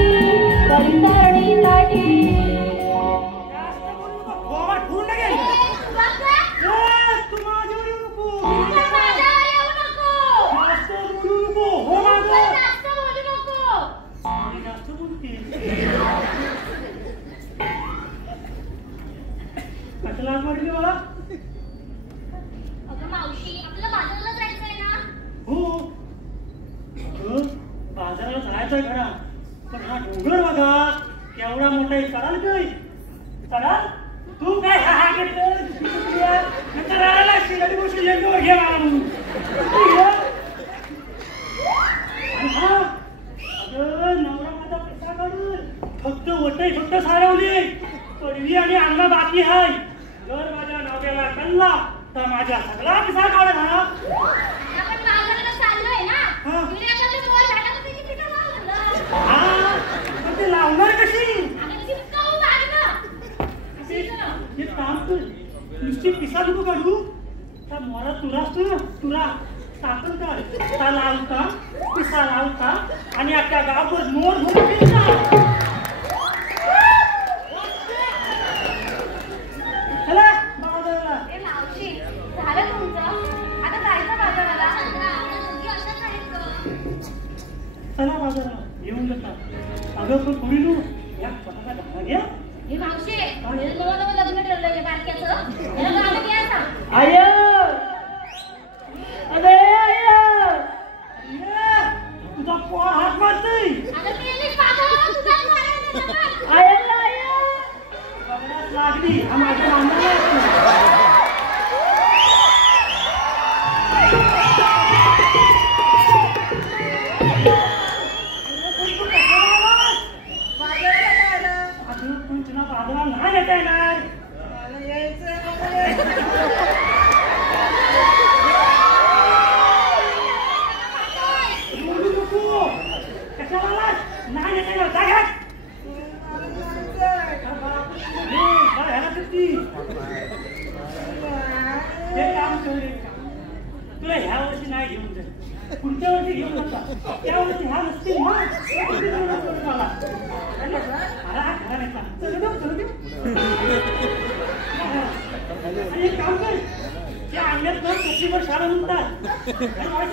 तरी तरणी ताठी लाज वाटली मला? अगं मावशी आपल्याला बाजाराला जायचंय ना. हो अगं बाजाराला जायचंय खरा, पण हा डोंगर बघा केवढा मोठा आहे. चढाल काय? चढाल? तू काय हा घेतलं शिलाची गोष्ट घे मला म्हणून. आणि हा अगं नवरा माझा पैसा काढून फक्त वटई फक्त सारवली, पडवी आणि अन्न बाकी आहे. जर माझ्या नवऱ्याला कळला तर माझ्या सगळा पिसा काढत हा. आपण बाजाराला चाललोय ना. तुम्ही आपल्याला डोळे झाडाला किती पिठा लावलं. हा पण ते लावणार कशी? आणि चिपकावून आणलं. हे काम कर, नुसती पिसा नको काढू. तर मला तुरास तू तुरा साखर काढ, पिसा लावता पिसा लावता आणि अख्ख्या गावभर मोर घुमून चला बाजाराला. ए मावशी झालं तुमचं, आता जायचं बाजाराला. दोघी अशाच आहेत गं. चला बाजाराला येऊन जातात. अगं पण पुढे नू या स्वतःचा घाला घ्या. हे मावशी नवं लग्न ठरलंय बारक्याचं. याला गाणं घ्यायचं. आय अरे आय तुझा पोर हात मारतोय. अगं गेलीस बाजाराला तुझा मारायला. आय आय बघण्यात लागली हा माझ्या मांडा. बाजाराला नाही येता येणार. कशाला नाही येता येणार जागा. तुला ह्या वर्षी नाही घेऊन जाईल, पुढच्या वर्षी घेऊन जाता. त्या वर्षी ह्या नसतील मला एक काम कर, त्या अंड्यात तर कशीवर शाळा म्हणतात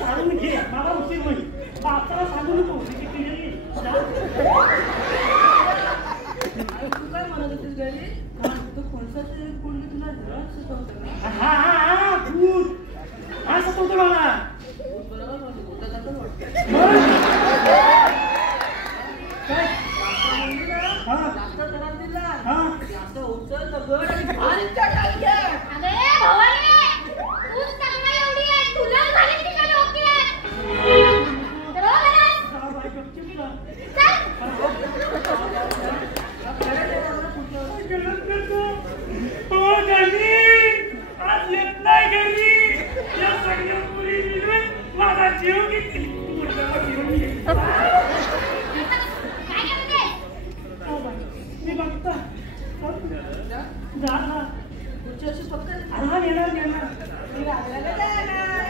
सारून घे. मला उशीर होईल. बापाला सांगू नको. काय म्हणत होतीस घरी? तू कोणता कोणी तुला ड्रग्स सुचवतं ना? हा हा हा भूत हा सतवतो मला. बरोबर म्हणतो, होता जातं वाटतं. काय जास्त त्रास दिला. हा जास्त उचल दगड आणि भारीच्या टाक्या. अरे भवानी तूच चांगला एवढी आहे. तुला झाली तिच्या डोक्यात. तर हो आज येत नाही घरी. या सगळ्या मुली मिळून माझा जीव घेतली. मी बघता जा ना पुढच्या वर्षी फक्त अरे येणार येणार. मी लागलेलं जाणार.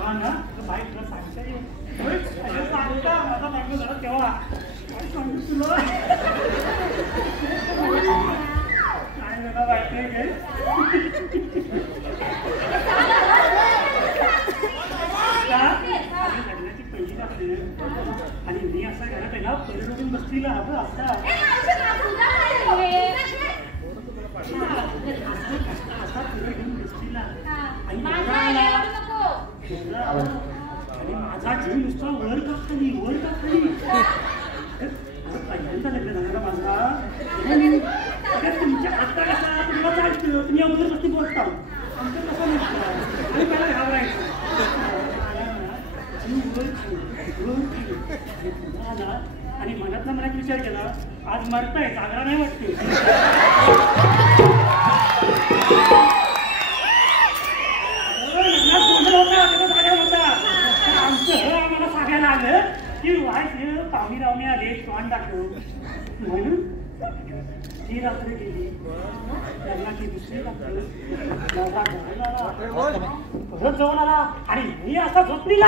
हा ना बाईक सांगता माझा बायको झाला तेव्हा काय सांगू तुला. काय झालं माहितीये काय? लग्नाची पहिली रात्री आणि मी असा घरात आहे ना परिरोधून बसलेला हवं असा असा पुढे घेऊन बसलेला आणि माझा जीव नुसता वर का खाली वर का खाली. पहिल्यांदा लग्न झालं ना माझा. अगं तुमच्या आता कसा तुम्हाला चालतं तुम्ही अगोदर बसती बोलता आमचं कसं नसतं आणि मला घाबरायचं. आणि मनातला मनात विचार केला आज मरताय जागरा नाही वाटते. आमचं आम्हाला सांगायला आलं की व्हायचं पाहुणी रावणी आले तोंड दाखव म्हणून ती रात्र गेली. लग्नाची दुसरी रात्र परत जाऊन आला आणि मी असा झोपलीला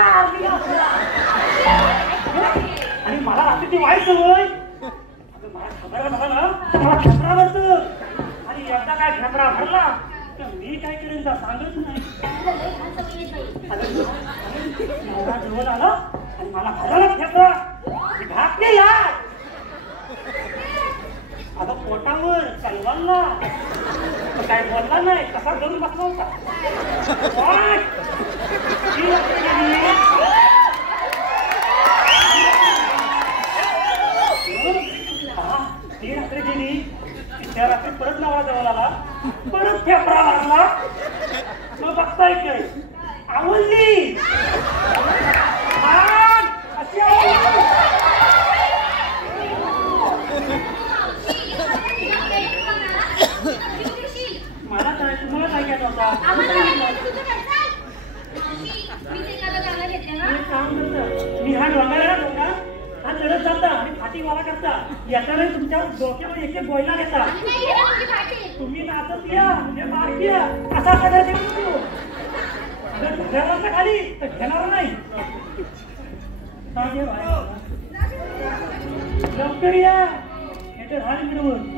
आणि मला रात्री ती वाईट सवय. मला खबर झाला मला खतरा बसत आणि आणि एकदा काय खेपरा भरला तर मी काय करेन तर सांगत नाही. नवरा जवळ आला आणि मला भरला खेपरा ढाकली लाट. आता पोटावर चालवाला काय बोलला नाही कसा धरून बसला होता. ती रात्री गेली त्या रात्री परत नवरा जवळ आला परत फेफरा मारला. मग बघताय काय आवडली अशी आवडली. मला काय तुम्हाला काय काय होता मी हा डोंगराला डोंगा हा चढत जाता आणि फाटी वाला करता याच्याने तुमच्या डोक्यावर एक एक गोयला घेता. तुम्ही नाचत या म्हणजे मार घ्या असा करायचं. घेणार खाली तर घेणार नाही. लवकर या हे तर झाली मिळवून.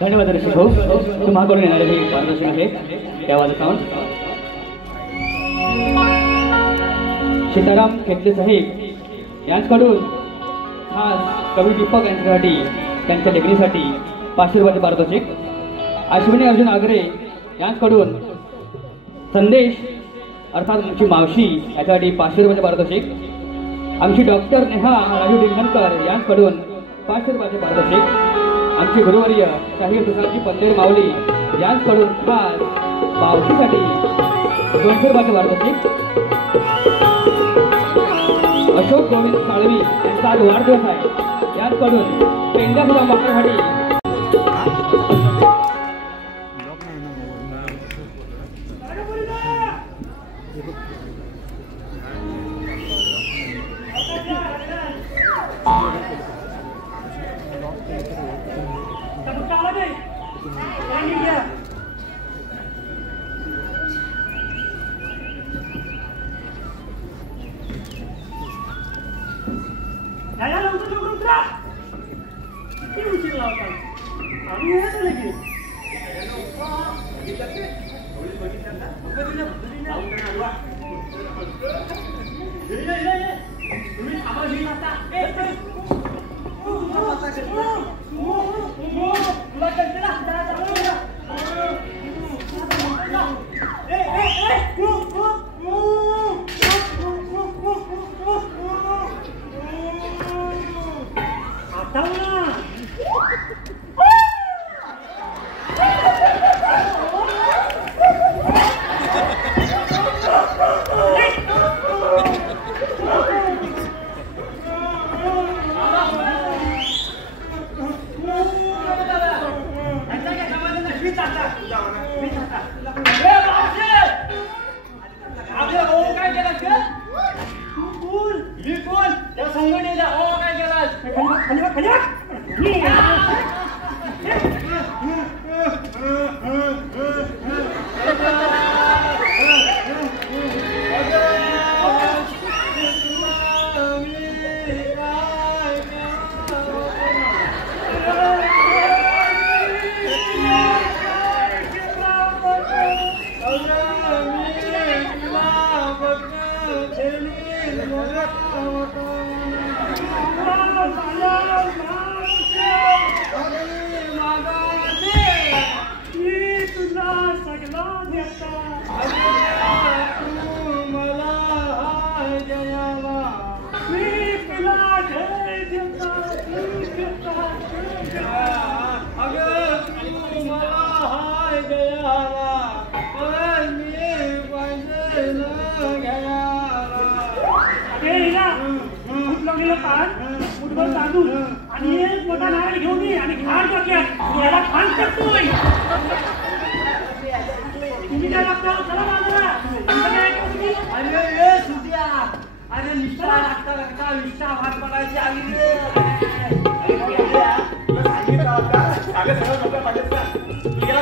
धन्यवाद ऋषी भाऊ. तुम्हाकडून येणारे हे मार्गदर्शन आहे त्यावाला साऊंड. सीताराम खेतले साहेब यांच्याकडून खास कवी दीपक यांच्यासाठी त्यांच्या लेखणीसाठी 500 रुपयाचे पारितोषिक. अश्विनी अर्जुन आगरे यांच्याकडून संदेश अर्थात आमची मावशी याच्यासाठी 500 रुपयाचे पारितोषिक. आमची डॉक्टर नेहा राजू डिंगणकर यांच्याकडून 500 रुपयाचे पारितोषिक. आमचे गुरुवर्य शाहीर तुषारजी पंदेर माऊली यांच्याकडून खास मावशीसाठी 200 रुपयाचे पारितोषिक. अशोक गोविंद साळवी यांचा आज वाढदिवस आहे यांच्याकडून पेंड्यासभा वापरसाठी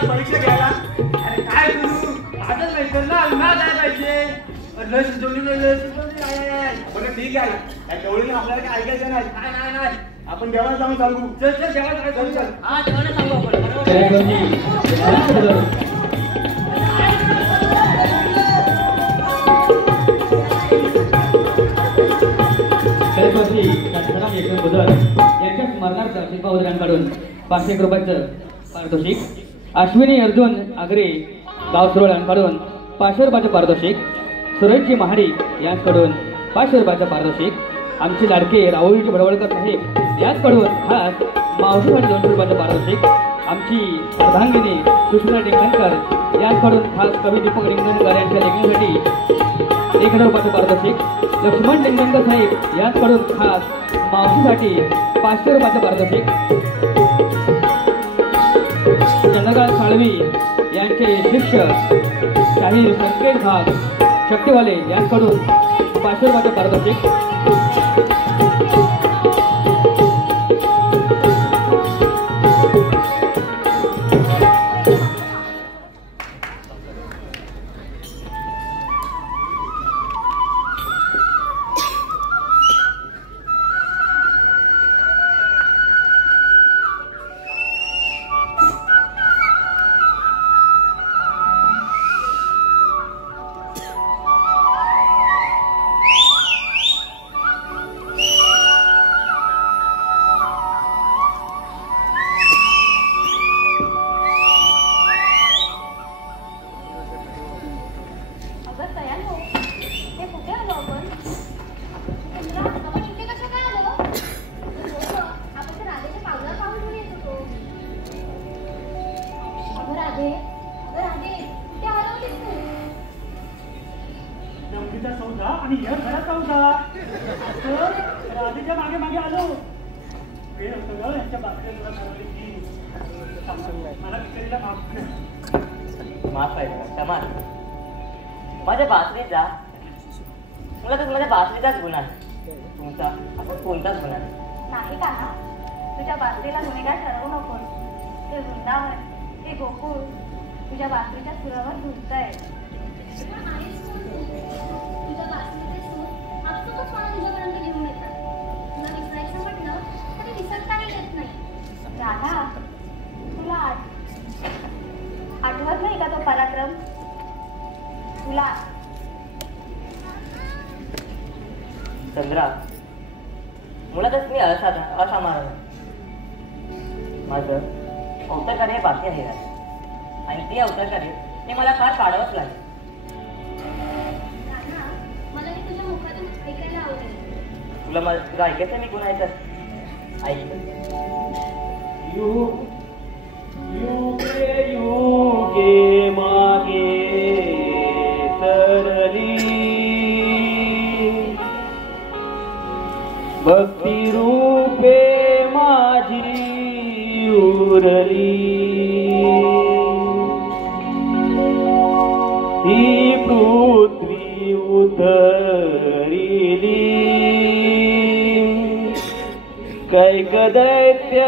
परीक्षा घ्यायला. अरे काय करू आजच नाही तर ना जायला पाहिजे. लय शिजवली बरं ठीक आहे काय तेवढी आपल्याला काय ऐकायचं नाही आपण देवाला जाऊन सांगू चल देवाला चल हा देवाला सांगू आपण बरोबर यांच्या स्मरणार्थ शिल्पावधारांकडून 500 रुपयाचं पारितोषिक, अश्विनी अर्जुन आगरे गाव सुरळ्यांकडून 500 रुपयाचं पारितोषिक, सुरेशजी महाडिक यांच्याकडून 500 रुपयाचं पारितोषिक, आमचे लाडके राहुलजी भडवळकर साहेब यांच्याकडून खास मावशीसाठी 200 रुपयाचं पारितोषिक, आमची अर्धांगिनी सुषमा डिंगणकर यांच्याकडून खास कवी दीपक डिंगणकर यांच्या लेखनासाठी 1000 रुपयाचं पारितोषिक, लक्ष्मण डिंगणकर साहेब यांच्याकडून खास मावशीसाठी 500 रुपयाचं पारितोषिक, चंद्रकांत साळवी यांचे शिष्य शाहीर संकेत भाग शक्तीवाले यांच्याकडून 500 रुपयाचं पारितोषिक, सौदा आणि या घराचा सौदा तर राधेच्या मागे मागे आलो वेळ होतं ग यांच्या बातम्या तुला ठरवली की मला विचारीला माफ आहे क्षमा माझ्या बासरीचा मला तर माझ्या बासरीचाच गुन्हा तुमचा असा कोणताच गुन्हा नाही का ना तुझ्या बासरीला गुन्हेगार ठरवू नकोस. ते वृंदावन ते गोकुळ तुझ्या बासरीच्या सुरावर धुकतंय. तुझ्या बासरीचे सूर आपसुकच मला तुझ्यापर्यंत घेऊन येतात. तुला विसरायचं म्हटलं तरी विसरताही येत नाही. राधा तुला आठवत नाही का तो पराक्रम तुला चंद्रा मुळातच मी असामान्य माझं अवतार कार्य बाकी आहे आणि ते अवतार कार्य ते मला फार पाडावंच लागेल. मला हे तुझ्या मुखातून ऐकायला आवडेल. तुला ऐकायचं मी कोण आहे तर ऐक. युगे युगे मागे सरली भक्ती रूपे माझी उरली ही पृथ्वी उतरिली कैक दैत्य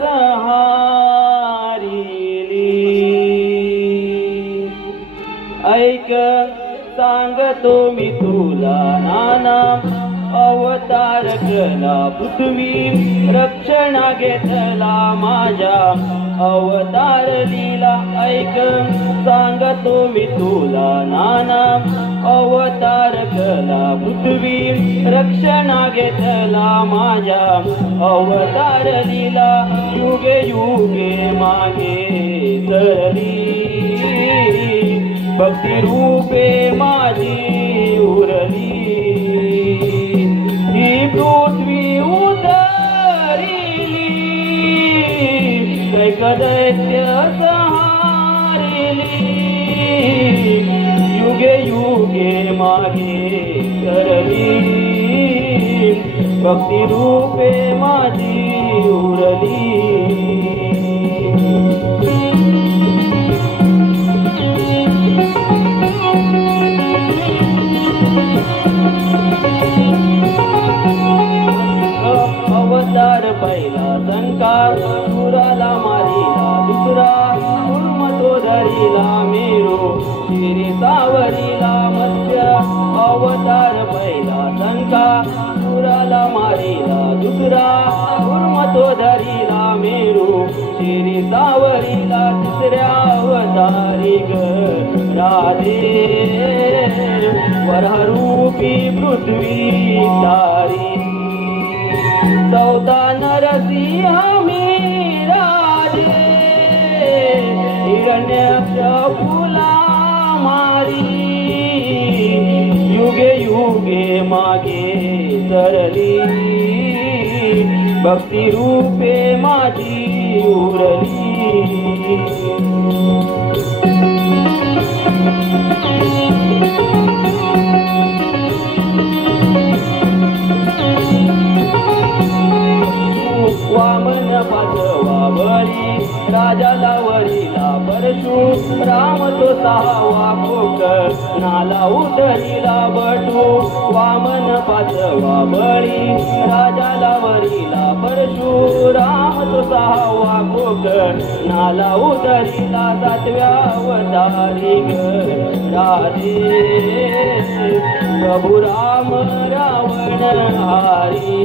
सहारिली ऐक सांगतो मी तुला नाना अवतार कला पृथ्वी रक्षणा घेतला माझ्या अवतार लीला ऐक सांगतो मी तुला नाना अवतार कला पृथ्वी रक्षणा घेतला माझ्या अवतार लीला युगे युगे मागे सरली भक्ती रूपे माझी उरली ही पृथ्वी उतरिली कैक दैत्य सहारिली युगे युगे मागे सरली भक्ती रूपे माझी उरली. अवतार पहिला संकार सुराला मारिला दुसरा उर्म तो धरिला मेरो शिरी सावरीला मत्स्य दुसरा गुरुमतो धरिला मेरू शिरी सावरीला तिसऱ्या अवतारी ग राधे वररूपी पृथ्वी तारी चौदा नरसिंह मी राजे हिरण्यक्ष फुला मारी युगे युगे मागे सरली भक्ती रूपे माझी उरली वामन पाचवा बळी राजाला वरीला परशु राम तो सहावा कोक नाला उठलीला बटू वामन पाचवा बळी राजाला वरीला परशु राम तो सहावा कोक नाला उठलीला सातव्या अवतारी ग राधे प्रभु राम रावण हारी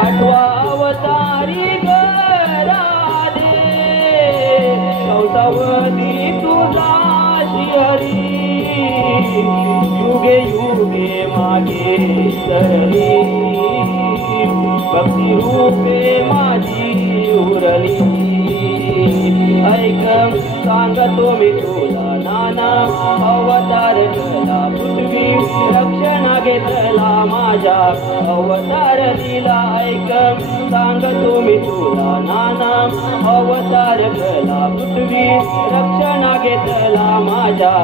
आठवा अवतारी ग राधे कौसावती तुझा श्रीहरी युगे युगे मागे सरली भक्ती रूपे माझी उरली ऐक सांगतो मी तुला नाना अवतार केला पृथ्वी रक्षणा घेतला माझ्या अवतार दिला ऐक सांगतो मी तुला नाना अवतार केला पृथ्वी रक्षणा घेतला माझ्या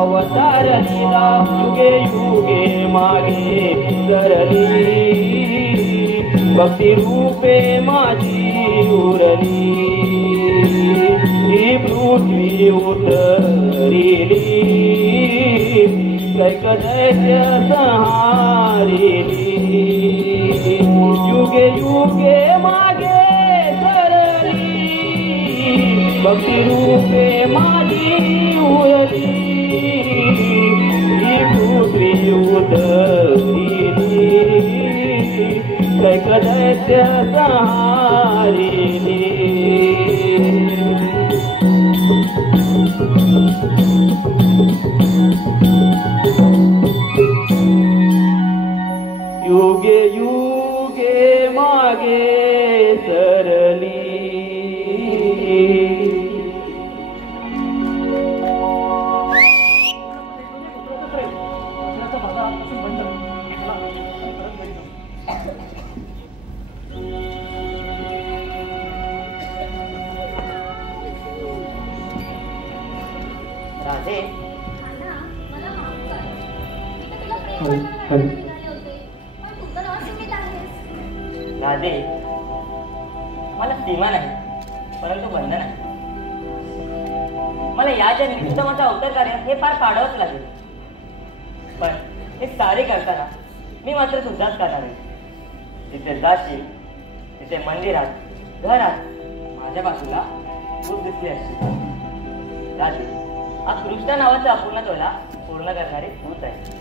अवतार दिला युगे युगे मागे सरली भक्ती रूपे माझी उरली ही पृथ्वी उतरिली कैक दैत्य संहारिली युगे युगे मागे सरली भक्ती रूपे माझी उरली ही पृथ्वी उतरिली कैक दैत्य संहारिली युगे युगे मागे सरली राधे अण्णा, मला माफ कर. मी तर तुला प्रेम करणारा निघाले होते. पण तू तर असीमित आहेस. राधे मला सीमा नाही परंतु बंधन आहे मला या जन्मी तुझं माझं अवतार कार्य हे पार पाडावंच लागेल पण हे सारे करताना मी मात्र तुझाच करणार आहे जिथे जाशील तिथे मंदिरात घरात माझ्या बाजूला तूच दिसली असशील राधे हा कृष्ण नावाचा अपूर्ण तोला पूर्ण करणारी तूच आहे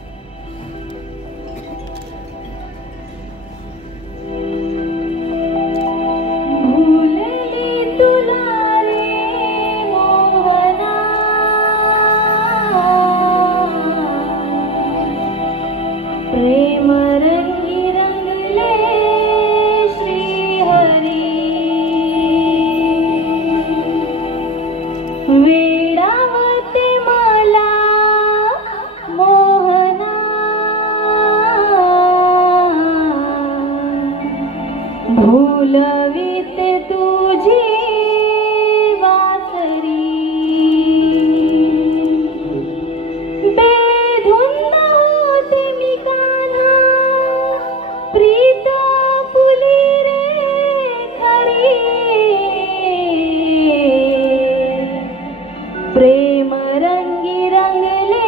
प्रेम रंगी रंगले श्रीहरी वेडावते मला मोहना भूलविते तुझी वासरी बेधुंद होते मी कान्हा प्रीत फुली रे खरी प्रेम रंगी रंगले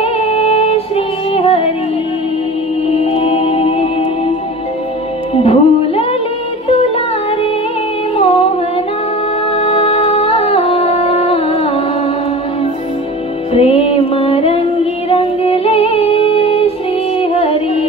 श्रीहरी भूलले तुला रे मोहना प्रेम रंगी रंगले श्रीहरी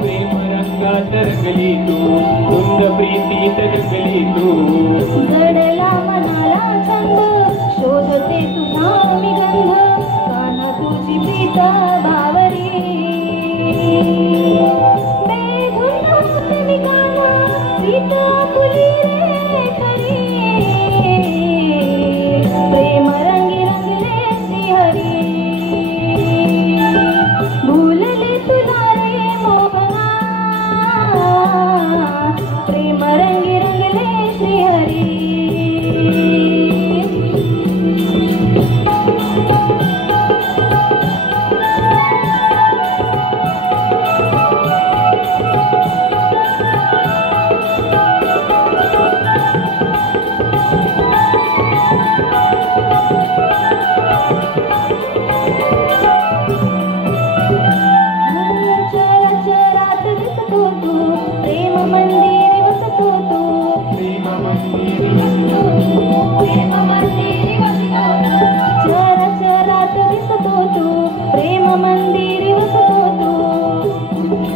प्रेम रंगात रंगली तू कुंद प्रीतीत रंगली तू जडला मनाला छंद शोधते तुझा मी गंध काना तुझी प्रीत बावरी बेधुंद काना प्रीत फुली रे खरी प्रेम रंगी रंगले श्रीहरी भूलले तुला रे मोहना प्रेम रंगी रंगले श्रीहरी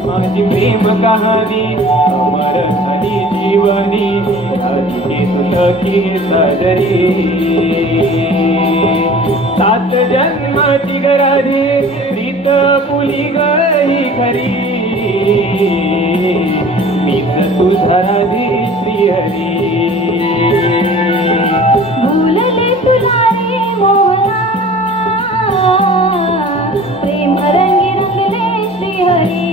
माझी प्रेम कहाणी अमर झाली जीवनी राधिके तुझी सादरी सात जन्माची गराधी प्रीत पुली गई खरी मीच तुझा राधी श्रीहरी भूलले तुला रे मोहना प्रेम रंगी रंगले श्रीहरी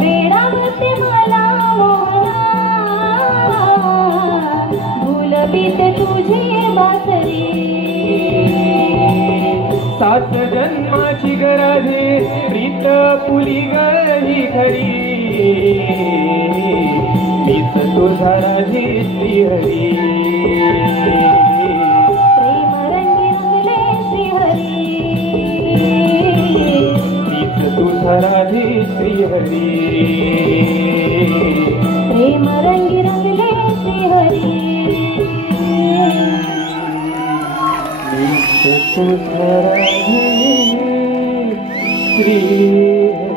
वेडावते मला मोहना भूलबीते तुझी बासरी सात जन्माची गराधी प्रीत पुली गई खरी मीच तुझा राधी श्रीहरी प्रेम रंगी रंगले श्रीहरी मीच तुझा राधी श्रीहरी प्रेम रंगी रंगले श्रीहरी मीच तुझा राधी श्रीहरी